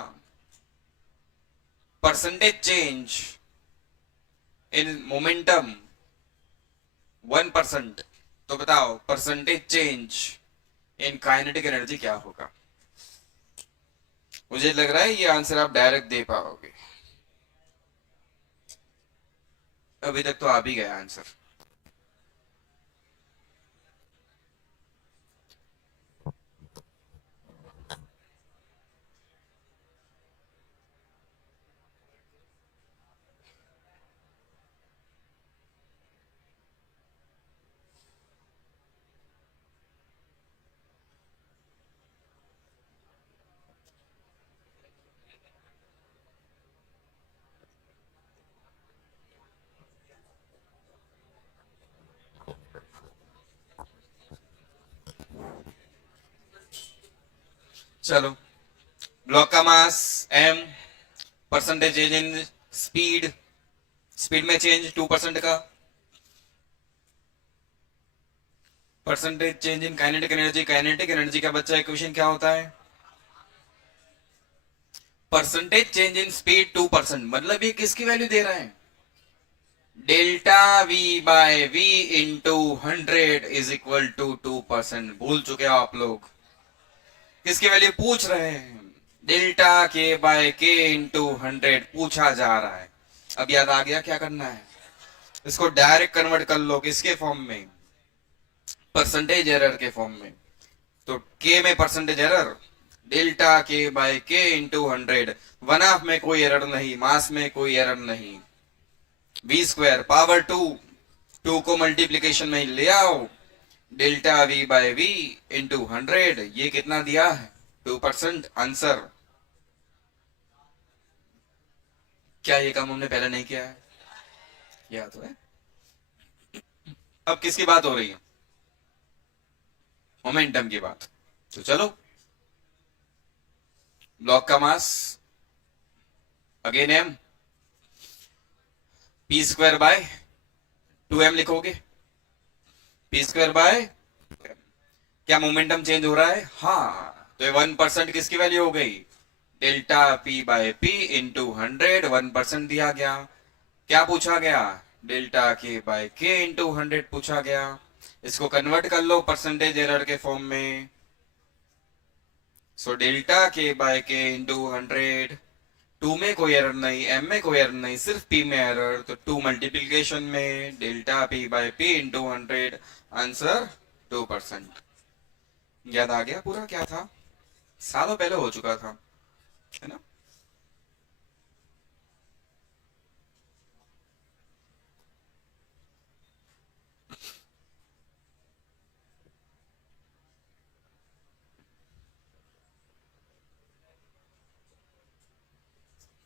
परसेंटेज चेंज इन मोमेंटम 1%, तो बताओ percentage change in kinetic energy क्या होगा? मुझे लग रहा है ये आंसर आप डायरेक्ट दे पाओगे। अभी तक तो आ भी गया आंसर। चलो ब्लॉक का mass m, percentage change in speed, speed में चेंज 2% का, percentage change in kinetic energy, kinetic energy का बच्चा इक्वेशन क्या होता है? परसेंटेज चेंज इन स्पीड 2%, मतलब ये किसकी वैल्यू दे रहा है? Delta v by v into 100 is equal to 2%। भूल चुके हो आप लोग, किसकी वैल्यू पूछ रहे हैं? Delta k by k into 100 पूछा जा रहा है। अब याद आ गया क्या करना है? इसको डायरेक्ट कन्वर्ट कर लो किसके फॉर्म में? परसेंटेज एरर के फॉर्म में। तो k में percentage error, delta k by k into 100, one half में कोई एरर नहीं, मास में कोई एरर नहीं, v स्क्वायर पावर 2 को मल्टीप्लीकेशन में ले आओ, delta v by v into 100, ये कितना दिया है? 2%। आंसर क्या ये काम हमने पहले नहीं किया है? किया तो है। अब किसकी बात हो रही है? मोमेंटम की बात। तो चलो ब्लॉक का mass again m, p square by 2m लिखोगे, p स्क्वायर बाय, क्या मोमेंटम चेंज हो रहा है? हाँ, तो 1% किसकी वैल्यू हो गई? Delta p by p into 100, 1% दिया गया। क्या पूछा गया? Delta k by k into 100 पूछा गया। इसको कन्वर्ट कर लो परसेंटेज एरर के फॉर्म में। So delta k by k into 100, 2 में कोई एरर नहीं, m में कोई एरर नहीं, सिर्फ p में एरर, तो 2 मल्टीप्लीकेशन में delta p by p into 100। Answer 2%। याद आ गया पूरा क्या था? सालों पहले हो चुका था, है ना?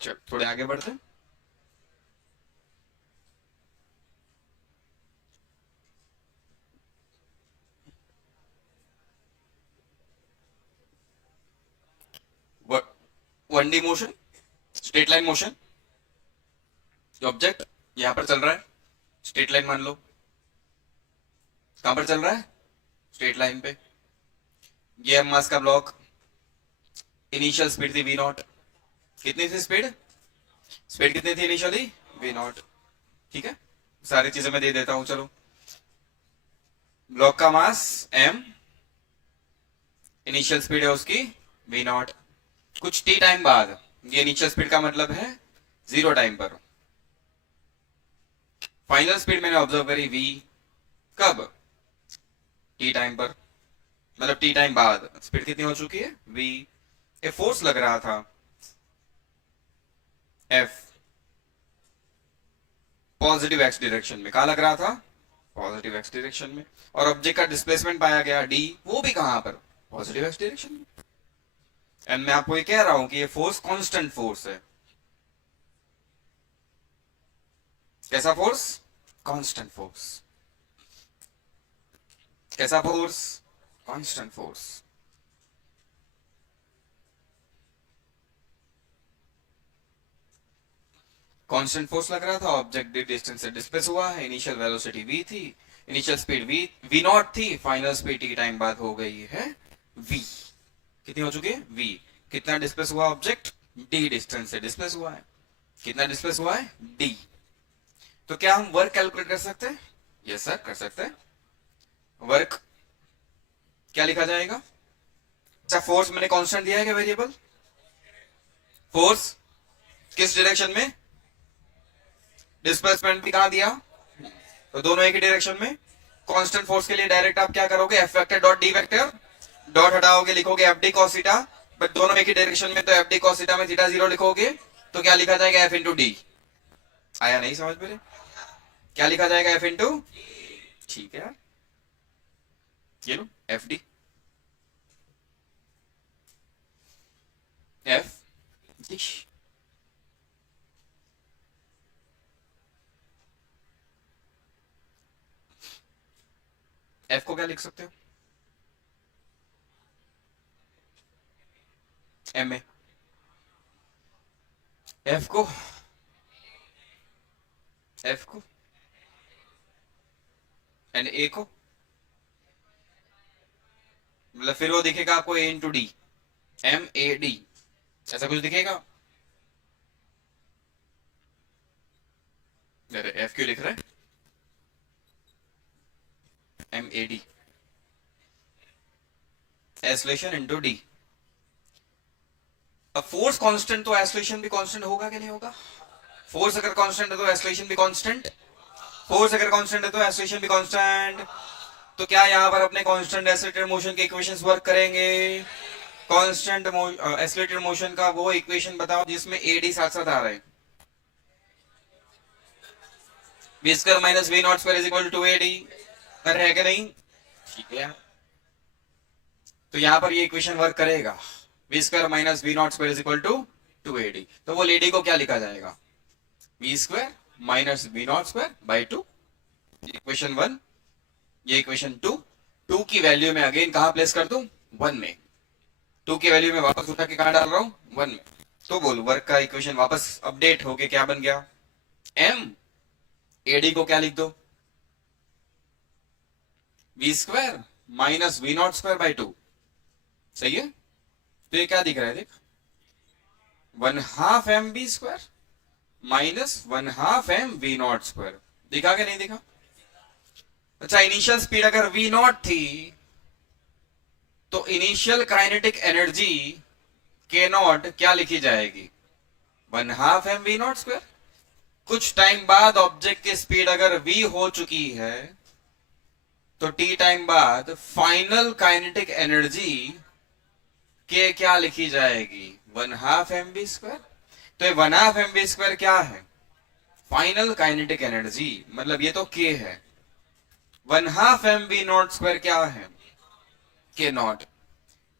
चल थोड़े आगे बढ़ते हैं। One D motion, straight line motion. Object यहां पर चल रहा है, स्ट्रेट लाइन मान लो। कहां पर चल रहा है? स्ट्रेट लाइन पे। ये है मास का ब्लॉक। इनिशियल स्पीड थी वी नॉट। कितनी थी स्पीड? स्पीड कितनी थी इनिशियली? We not. ठीक है, सारी चीजें मैं दे देता हूं, चलो। ब्लॉक का मास m, इनिशियल स्पीड है उसकी वी नॉट। कुछ टी टाइम बाद, ये इनिशियल स्पीड का मतलब है 0 टाइम पर। फाइनल स्पीड मैंने ऑब्जर्व करी v, कब? टी टाइम पर, मतलब टी टाइम बाद स्पीड कितनी हो चुकी है? v। ए फोर्स लग रहा था F, पॉजिटिव एक्स डायरेक्शन में। कहा लग रहा था? पॉजिटिव एक्स डायरेक्शन में। और ऑब्जेक्ट का डिस्प्लेसमेंट पाया गया d, वो भी कहां पर? पॉजिटिव एक्स डायरेक्शन में। एंड मैं आपको ये कह रहा हूं कि ये फोर्स कांस्टेंट फोर्स है। कैसा फोर्स? Constant force. कैसा force? Constant force. Constant force लग रहा था, ऑब्जेक्ट डिस्टेंस से डिस्प्लेस हुआ है, इनिशियल वेलोसिटी v थी, इनिशियल स्पीड v नॉट थी, फाइनल स्पीड t टाइम बाद हो गई है v। कितनी हो चुकी है? v। कितना डिस्प्लेस हुआ ऑब्जेक्ट? d डिस्टेंस से डिस्प्लेस हुआ है। कितना डिस्प्लेस हुआ है? d। तो क्या हम वर्क कैलकुलेट कर सकते हैं? यस सर, कर सकते हैं। वर्क क्या लिखा जाएगा? अच्छा, फोर्स मैंने कांस्टेंट दिया है क्या वेरिएबल? फोर्स किस डायरेक्शन में? डिस्प्लेसमेंट भी कहां दिया? तो दोनों एक ही डायरेक्शन में। कांस्टेंट फोर्स के लिए डायरेक्ट आप क्या करोगे? F vector dot D vector, dot हटाओगे, लिखोगे F D cos theta. But दोनों एक ही डायरेक्शन में, तो एफ डी कॉस थीटा में थीटा 0 लिखोगे, तो क्या लिखा जाएगा? F into D. आया नहीं समझ मेरे? क्या लिखा जाएगा? F into. ठीक है यार, ये लो F D, F D. F को क्या लिख सकते हो? M A. एफ को, एफ को एंड ए को, मतलब फिर वो दिखेगा आपको A into D, M A D, ऐसा कुछ दिखेगा। अरे एफ क्यों लिख रहा है? M A D, acceleration into D. अब फोर्स कांस्टेंट तो एसोलेशन भी कांस्टेंट होगा कि नहीं होगा? फोर्स अगर कांस्टेंट है तो एसोलेशन भी कांस्टेंट। फोर्स अगर कांस्टेंट है तो एसोलेशन भी कांस्टेंट। तो क्या यहां पर अपने कांस्टेंट एसोलेटेड मोशन के इक्वेशंस वर्क करेंगे? कांस्टेंट एसोलेटेड मोशन का वो इक्वेशन बताओ जिसमें एडी साथ साथ आ रहा है। V square minus v naught square is equal to a d. है कि नहीं? ठीक है, तो यहां पर ये इक्वेशन वर्क करेगा। V square minus v naught square is equal to 2ad। तो वो लेडी को क्या लिखा जाएगा? V square minus v naught square by 2। Equation 1, ये इक्वेशन 2। 2 की वैल्यू में अगेन कहां प्लेस कर दूं? 1 में। 2 की वैल्यू में वापस उठा के कहां डाल रहा हूं? 1 में। तो बोल, वर्क का इक्वेशन वापस अपडेट होके क्या बन गया? m। एडी को क्या लिख दो? V square minus v naught square by 2। सही है? तो ये क्या दिख रहा है? देख, 1/2 m B square minus 1/2 m we naught square. दिखा कि नहीं दिखा? अच्छा, इनिशियल स्पीड अगर वी नॉट थी तो इनिशियल काइनेटिक एनर्जी के नॉट क्या लिखी जाएगी? 1/2 एम वी नॉट स्क्वायर। कुछ टाइम बाद ऑब्जेक्ट की स्पीड अगर v हो चुकी है तो टी टाइम बाद फाइनल काइनेटिक एनर्जी के क्या लिखी जाएगी, 1/2 mv²। तो ये 1/2 mv² क्या है, फाइनल काइनेटिक एनर्जी, मतलब ये तो के है। 1/2 mv02 क्या है, के नॉट।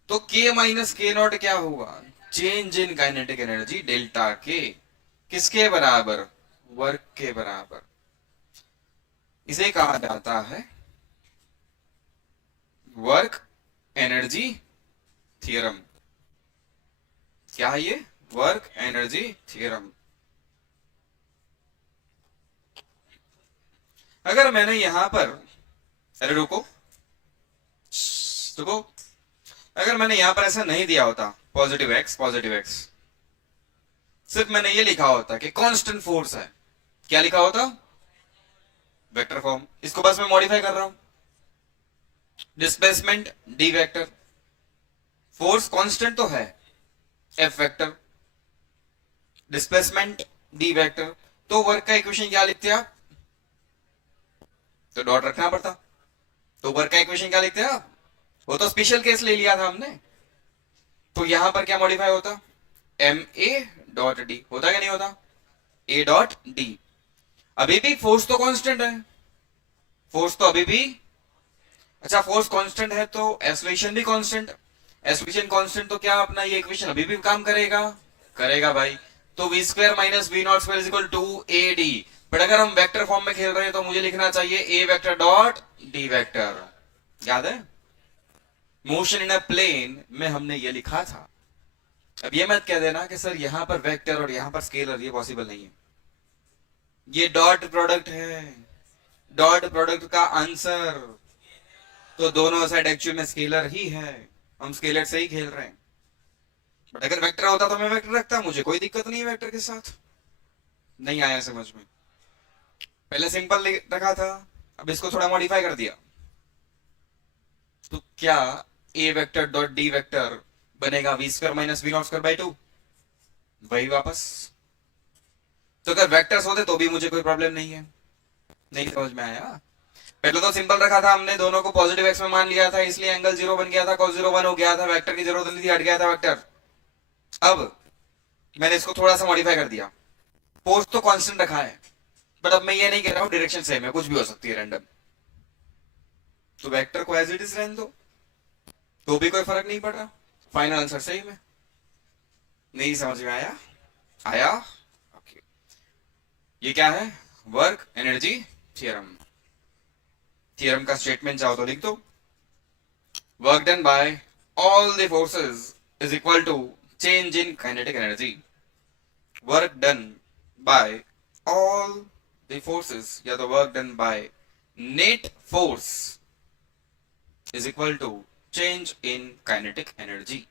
तो के माइनस के नॉट क्या होगा, change in kinetic energy delta के, किसके बराबर, वर्क के बराबर। इसे कहा जाता है वर्क एनर्जी थ्योरम। क्या है ये, वर्क एनर्जी थ्योरम। अगर मैंने यहां पर, अरे रुको रुको, अगर मैंने यहां पर ऐसा नहीं दिया होता पॉजिटिव एक्स पॉजिटिव एक्स, सिर्फ मैंने ये लिखा होता कि कांस्टेंट फोर्स है, क्या लिखा होता, वेक्टर फॉर्म। इसको बस मैं मॉडिफाई कर रहा हूं, displacement D vector, force constant तो है F vector, displacement D vector, तो वर्क का इक्वेशन क्या लिखते आप, तो डॉट रखना पड़ता। तो वर्क का इक्वेशन क्या लिखते आप, वो तो स्पेशल केस ले लिया था हमने। तो यहां पर क्या मॉडिफाई होता, एम ए डॉट डी होता क्या नहीं होता, ए डॉट डी। अभी भी फोर्स तो कांस्टेंट है, फोर्स तो अभी भी, अच्छा फोर्स कांस्टेंट है तो एक्सलेशन भी कांस्टेंट, एक्सलेशन कांस्टेंट तो क्या अपना ये इक्वेशन अभी भी काम करेगा, करेगा भाई। तो v² minus v02 is equal to a d. But अगर हम वेक्टर फॉर्म में खेल रहे हैं तो मुझे लिखना चाहिए ए वेक्टर डॉट डी वेक्टर, याद है, मोशन इन अ प्लेन में हमने ये लिखा था। अब ये मत कह देना कि सर यहां पर वेक्टर और यहां पर स्केलर, ये पॉसिबल नहीं है, ये डॉट प्रोडक्ट है, डॉट प्रोडक्ट का आंसर, तो दोनों साइड एक्चुअल में स्केलर ही है, हम स्केलर से ही खेल रहे हैं। बट अगर वेक्टर होता तो मैं वेक्टर रखता, मुझे कोई दिक्कत नहीं है वेक्टर के साथ। नहीं आया समझ में, पहले सिंपल रखा था, अब इसको थोड़ा मॉडिफाई कर दिया, तो क्या ए वेक्टर डॉट डी वेक्टर बनेगा v² माइनस v02/2, वही वापस। तो अगर वेक्टर्स होते तो भी मुझे कोई प्रॉब्लम नहीं है, नहीं समझ में आया। पहले तो सिंपल रखा था हमने, दोनों को पॉजिटिव एक्स में मान लिया था, इसलिए एंगल 0 बन गया था, cos 0 1 हो गया था, वेक्टर की जरूरत नहीं थी, हट गया था वेक्टर। अब मैंने इसको थोड़ा सा मॉडिफाई कर दिया, फोर्स तो कांस्टेंट रखा है, बट अब मैं ये नहीं कह रहा हूं डायरेक्शन सेम है, कुछ भी हो सकती है रैंडम, तो वेक्टर को एज इट इज रहने दो, तो भी कोई फर्क नहीं पड़ रहा, फाइनल आंसर सही में। नहीं समझ में आया, आया ओके। ये क्या है, वर्क एनर्जी थ्योरम। थ्योरम का स्टेटमेंट चाहो तो लिख दो, work done by all the forces is equal to change in kinetic energy. Work done by all the forces या तो work done by net force is equal to change in kinetic energy.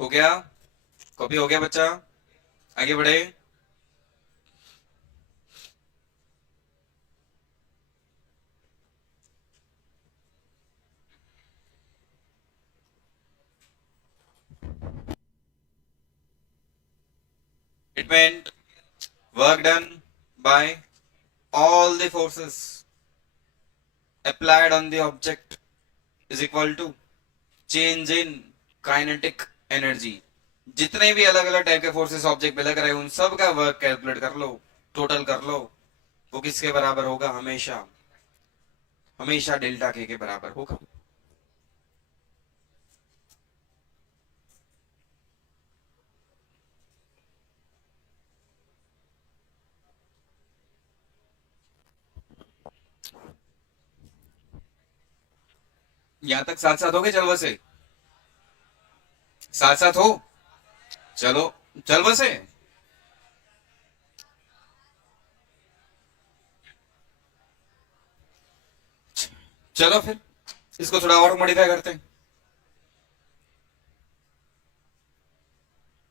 हो गया, copy हो गया बच्चा, आगे बढ़े। It meant work done by all the forces applied on the object is equal to change in kinetic energy। जितने भी अलग अलग टाइप के फोर्सेस ऑब्जेक्ट पे लग रहे हैं उन सब का वर्क कैलकुलेट कर लो, टोटल कर लो, वो किसके बराबर होगा, हमेशा हमेशा डेल्टा के बराबर होगा। यहां तक साथ साथ हो गए, चल बसे साथ साथ हो, चलो चल बसे। चलो फिर इसको थोड़ा और मॉडिफाई करते हैं।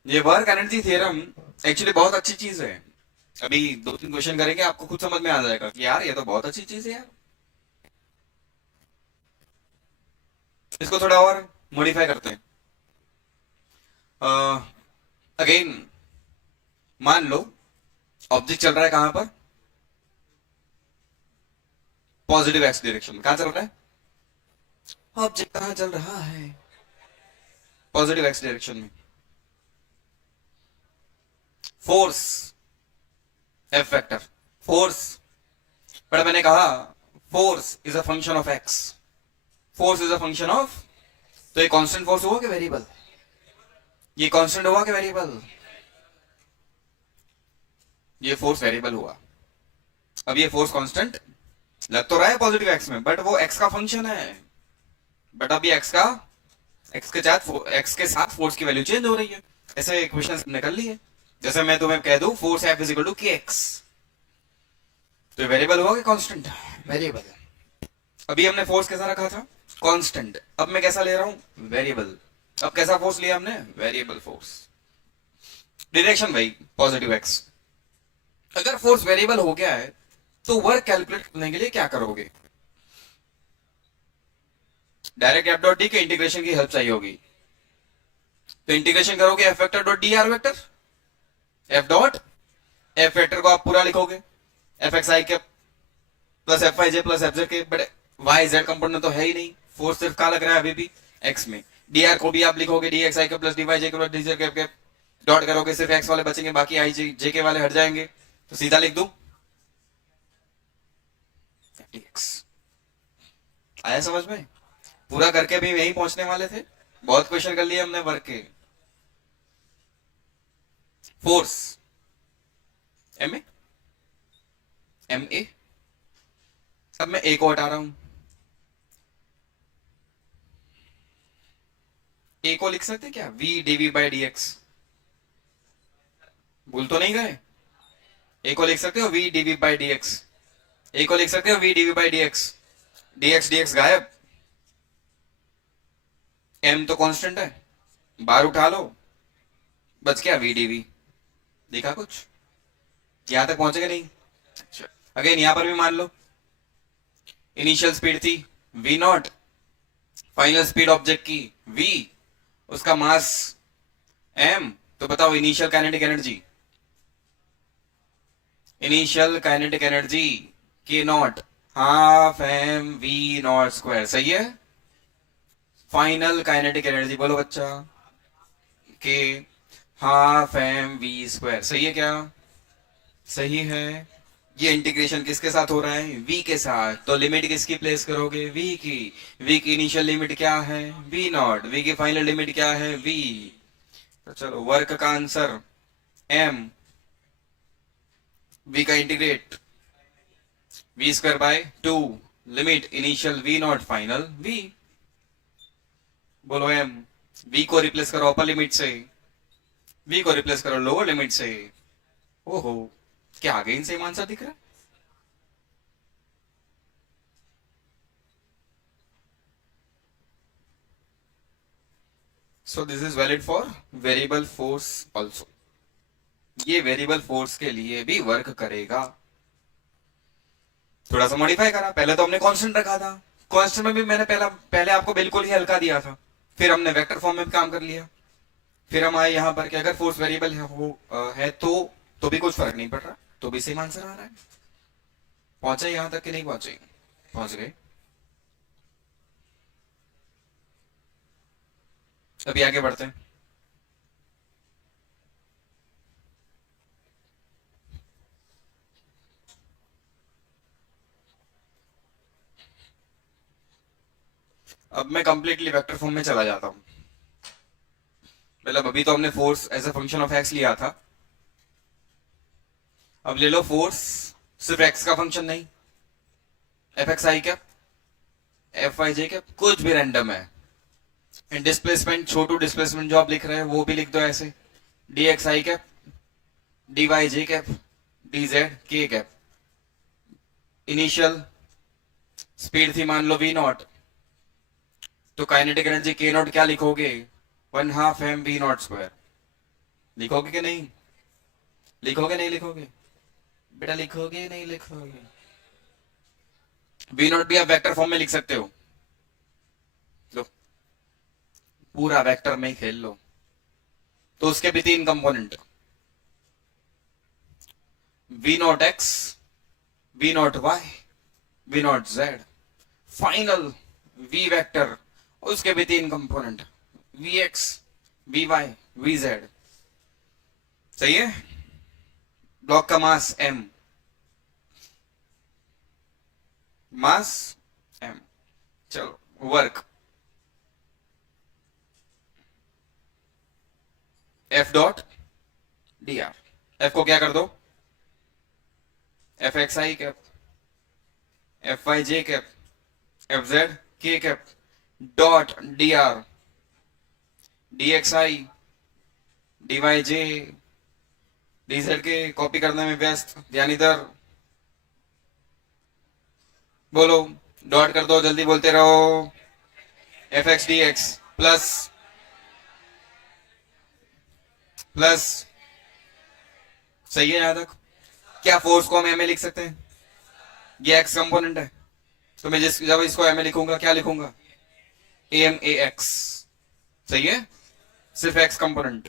ये वर्क एनर्जी थ्योरम एक्चुअली बहुत अच्छी चीज है, अभी 2-3 क्वेश्चन करेंगे आपको खुद समझ में आ जाएगा कि यार ये तो बहुत अच्छी चीज है यार। इसको थोड़ा और मॉडिफाई करते हैं, अगेन मान लो ऑब्जेक्ट चल रहा है कहां पर, पॉजिटिव एक्स डायरेक्शन में। कहां चल रहा है ऑब्जेक्ट, कहां चल रहा है, पॉजिटिव एक्स डायरेक्शन में। फोर्स एफ वेक्टर, फोर्स, पर मैंने कहा force is a function of x, force is a function of, तो ये कांस्टेंट फोर्स हुआ कि वेरिएबल, ये कांस्टेंट हुआ कि वेरिएबल, ये फोर्स वेरिएबल हुआ। अब ये फोर्स कांस्टेंट लग तो रहा है पॉजिटिव एक्स में, बट वो एक्स का फंक्शन है, बट अभी एक्स के साथ फोर्स की वैल्यू चेंज हो रही है। ऐसे इक्वेशन निकल ली है। जैसे मैं तुम्हें कह दूं force F is equal to k x, तो वेरिएबल हुआ कि कांस्टेंट, वेरिएबल। अभी हमने फोर्स कैसा रखा था, कांस्टेंट, अब मैं कैसा ले रहा हूं, वेरिएबल। अब कैसा फोर्स लिया हमने, वेरिएबल फोर्स। डायरेक्शन भाई पॉजिटिव एक्स। अगर फोर्स वेरिएबल हो गया है तो वर्क कैलकुलेट करने के लिए क्या करोगे, डायरेक्ट एफ डॉट डी के इंटीग्रेशन की हेल्प चाहिए होगी। तो इंटीग्रेशन करोगे F vector dot D are vector, F dot F vector को आप पूरा लिखोगे एफ एक्स आई के plus F i J plus F Z के, बट वाई जेड कंपोनेंट तो है ही नहीं, फोर्स सिर्फ कहां लग रहा है अभी भी एक्स में। डी आर को भी आप लिखोगे डी एक्स आई के प्लस डी वाई जे के प्लस डी जेड के, डॉट करोगे सिर्फ एक्स वाले बचेंगे, बाकी आई जे के वाले हट जाएंगे, तो सीधा लिख दू आया समझ में। पूरा करके भी यही पहुंचने वाले थे, बहुत क्वेश्चन कर लिए हमने वर्क के। फोर्स एम ए, अब मैं ए को हटा रहा हूं, ए को लिख सकते क्या V DV by D X, भूल तो नहीं गए, ए को लिख सकते हो V DV by D X, A को लिख सकते हो V DV by D X, D X गायब, एम तो कांस्टेंट है, बाहर उठा लो, बच गया वी डीवी। देखा कुछ, यहां तक पहुंचेगा नहीं। अच्छा अगेन यहां पर भी मान लो इनिशियल स्पीड थी V naught, final speed object की वी, उसका मास एम, तो बताओ initial kinetic energy, initial kinetic energy के naught half M we naught square, सही है। फाइनल काइनेटिक एनर्जी बोलो बच्चा, के हाफ एम वी स्क्वायर, सही है क्या, सही है। ये इंटीग्रेशन किसके साथ हो रहा है, v के साथ, तो लिमिट किसकी प्लेस करोगे, v की इनिशियल लिमिट क्या है v नॉट, v की फाइनल लिमिट क्या है v, तो चलो वर्क का आंसर m, v का integrate v square by 2, limit initial v not final v, बोलो m, v को रिप्लेस करो अपर लिमिट से, v को रिप्लेस करो लोअर लिमिट से, ओहो क्या आगे इनसे आंसर दिख रहा है। So this is valid for variable force also, ये वेरिएबल फोर्स के लिए भी वर्क करेगा। थोड़ा सा मॉडिफाई करा, पहले तो हमने कांस्टेंट रखा था, कांस्टेंट में भी मैंने पहले आपको बिल्कुल ही हल्का दिया था, फिर हमने वेक्टर फॉर्म में भी काम कर लिया, फिर हम आए यहाँ पर कि अगर फोर्स वेरिएबल है तो भी कुछ फर्क नहीं पड़ रहा, तो भी सेम आंसर आ रहा है। पहुंचे यहां तक कि नहीं पहुंचे, पहुंच गए। अभी आगे बढ़ते हैं। अब मैं कंप्लीटली वेक्टर फॉर्म में चला जाता हूं, मतलब अभी तो हमने force as a function of x लिया था, अब ले लो फोर्स सिर्फ एक्स का फंक्शन नहीं, F x I cap, F i j cap, कुछ भी रैंडम है, डिस्प्लेसमेंट छोटू डिस्प्लेसमेंट जो आप लिख रहे हैं वो भी लिख दो ऐसे, डी एक्स आई cap, D Y J cap, D Z K cap, initial speed थी मान लो वी नॉट, तो काइनेटिक एनर्जी के नॉट क्या लिखोगे, 1/2 एम वी नॉट स्क्वायर, लिखोगे कि नहीं, लिखोगे नहीं लिखोगे बेटा, लिखोगे नहीं लिखोगे, वी नॉट भी आप वेक्टर फॉर्म में लिख सकते हो, लो पूरा वेक्टर में ही खेल लो, तो उसके भी तीन component, V naught X, V naught Y, V naught Z, final V vector, उसके भी तीन component, V X, V Y, V Z. सही है। ब्लॉक का मास m, मास m। चलो work, F dot D R, F को क्या कर दो, F x I cap, F Y J cap, F Z K cap, dot D R, D X I, D Y J, D Z के copy करने में व्यस्त, ध्यान इधर। बोलो, डॉट कर दो, जल्दी बोलते रहो। F x D x plus plus, सही है यहां तक। क्या फोर्स को हम एम ए लिख सकते हैं, ये एक्स कंपोनेंट है, तो मैं जब इसको एम ए लिखूंगा क्या लिखूंगा, एम ए एक्स। सही है, सिर्फ एक्स कंपोनेंट।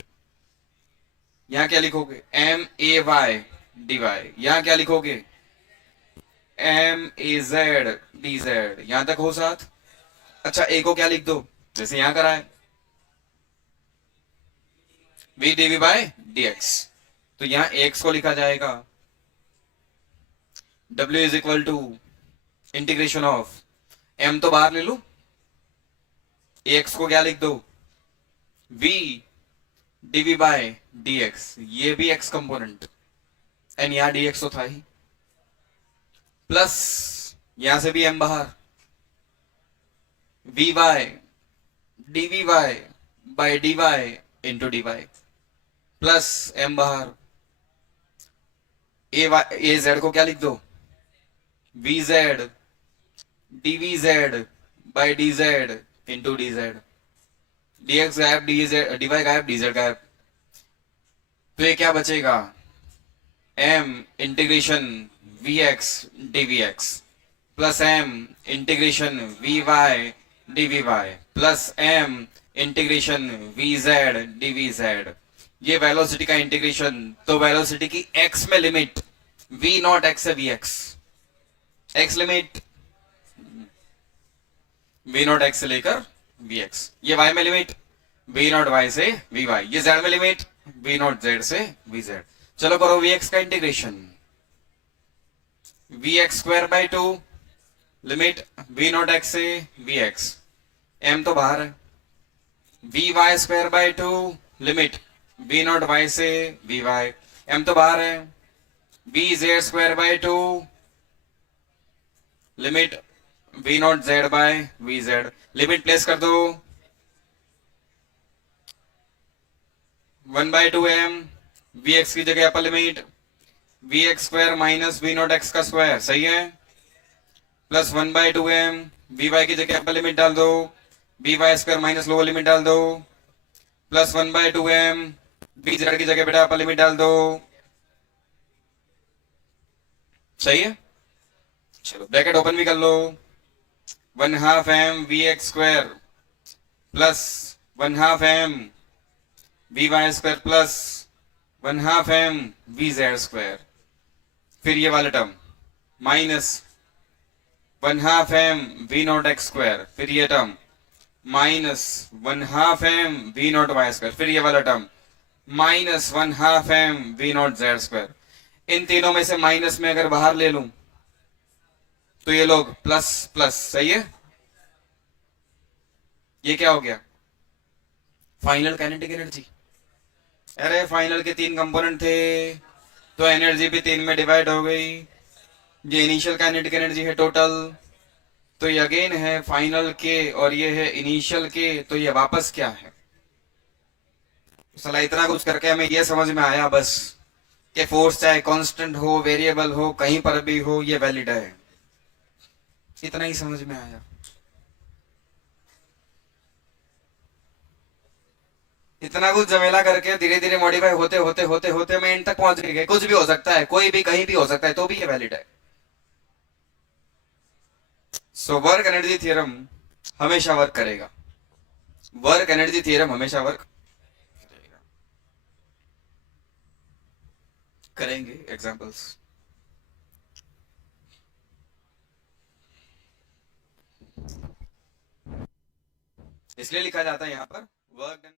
यहां क्या लिखोगे, m a y d y, यहां क्या लिखोगे, m a z d z. यहां तक हो साथ। अच्छा, ए को क्या लिख दो, जैसे यहां करा है, v d v by d x. तो यहां एक्स को लिखा जाएगा W is equal to integration of, m तो बाहर ले लो, एक्स को क्या लिख दो, v dv बाय dx, ये भी x कंपोनेंट, एंड यहां dx तो था ही, प्लस यहां से भी m बाहर, vy dvy by dy into dy, plus m बाहर, ए जेड को क्या लिख दो, vz dvz by dz into dz, dx गायब, dy गायब, dz गायब। तो ये क्या बचेगा, m integration vx dvx plus m integration vy dvy plus m integration vz dvz। ये वेलोसिटी का इंटीग्रेशन, तो वेलोसिटी की x में लिमिट v नॉट x है vx, x limit v naught x से लेकर vx, ये y में लिमिट v नॉट y से vy, ये z में लिमिट v नॉट z से vz। चलो करो vx का integration, vx square by 2 limit v naught x से vx, m तो बाहर है, vy square by 2 limit v naught y से vy, m तो बाहर है, vz square by 2 limit v naught z by vz। Limit place कर दो, 1/2m, vx की जगह upper limit vx square minus v naught x का स्क्वायर, सही है, प्लस 1/2m, vy की जगह अपर लिमिट डाल दो, vy square minus lower limit डाल दो, प्लस 1/2m, vz की जगह बेटा अपर लिमिट डाल दो। सही है, चलो ब्रैकेट ओपन भी कर लो, 1/2m vx square plus 1/2m vy square plus 1/2m vz square, फिर ये वाला term minus 1/2m v naught x square, फिर ये term minus 1/2m v naught y square, फिर ये वाला term minus 1/2m v naught z square. इन तीनों में से माइनस में अगर बाहर ले लूं तो ये लोग प्लस प्लस, सही है। ये क्या हो गया, फाइनल काइनेटिक एनर्जी। अरे फाइनल के तीन कंपोनेंट थे तो एनर्जी भी तीन में डिवाइड हो गई। ये इनिशियल काइनेटिक एनर्जी है टोटल, तो ये अगेन है फाइनल के और ये है इनिशियल के, तो ये वापस क्या है। साला इतना कुछ करके हमें ये समझ में आया बस कि फोर्स चाहे कांस्टेंट हो, वेरिएबल हो, कहीं पर भी हो, ये वैलिड है, इतना ही समझ में आया। इतना कुछ जमेला करके धीरे धीरे मॉडिफाई होते होते होते होते मैं एंड तक पहुंच गए। कुछ भी हो सकता है, कोई भी कहीं भी हो सकता है, तो भी ये वैलिड है। सो वर्क एनर्जी थ्योरम हमेशा वर्क करेगा, वर्क एनर्जी थ्योरम हमेशा वर्क करेगा। करेंगे एग्जांपल्स। इसलिए लिखा जाता है यहाँ पर वर्क डन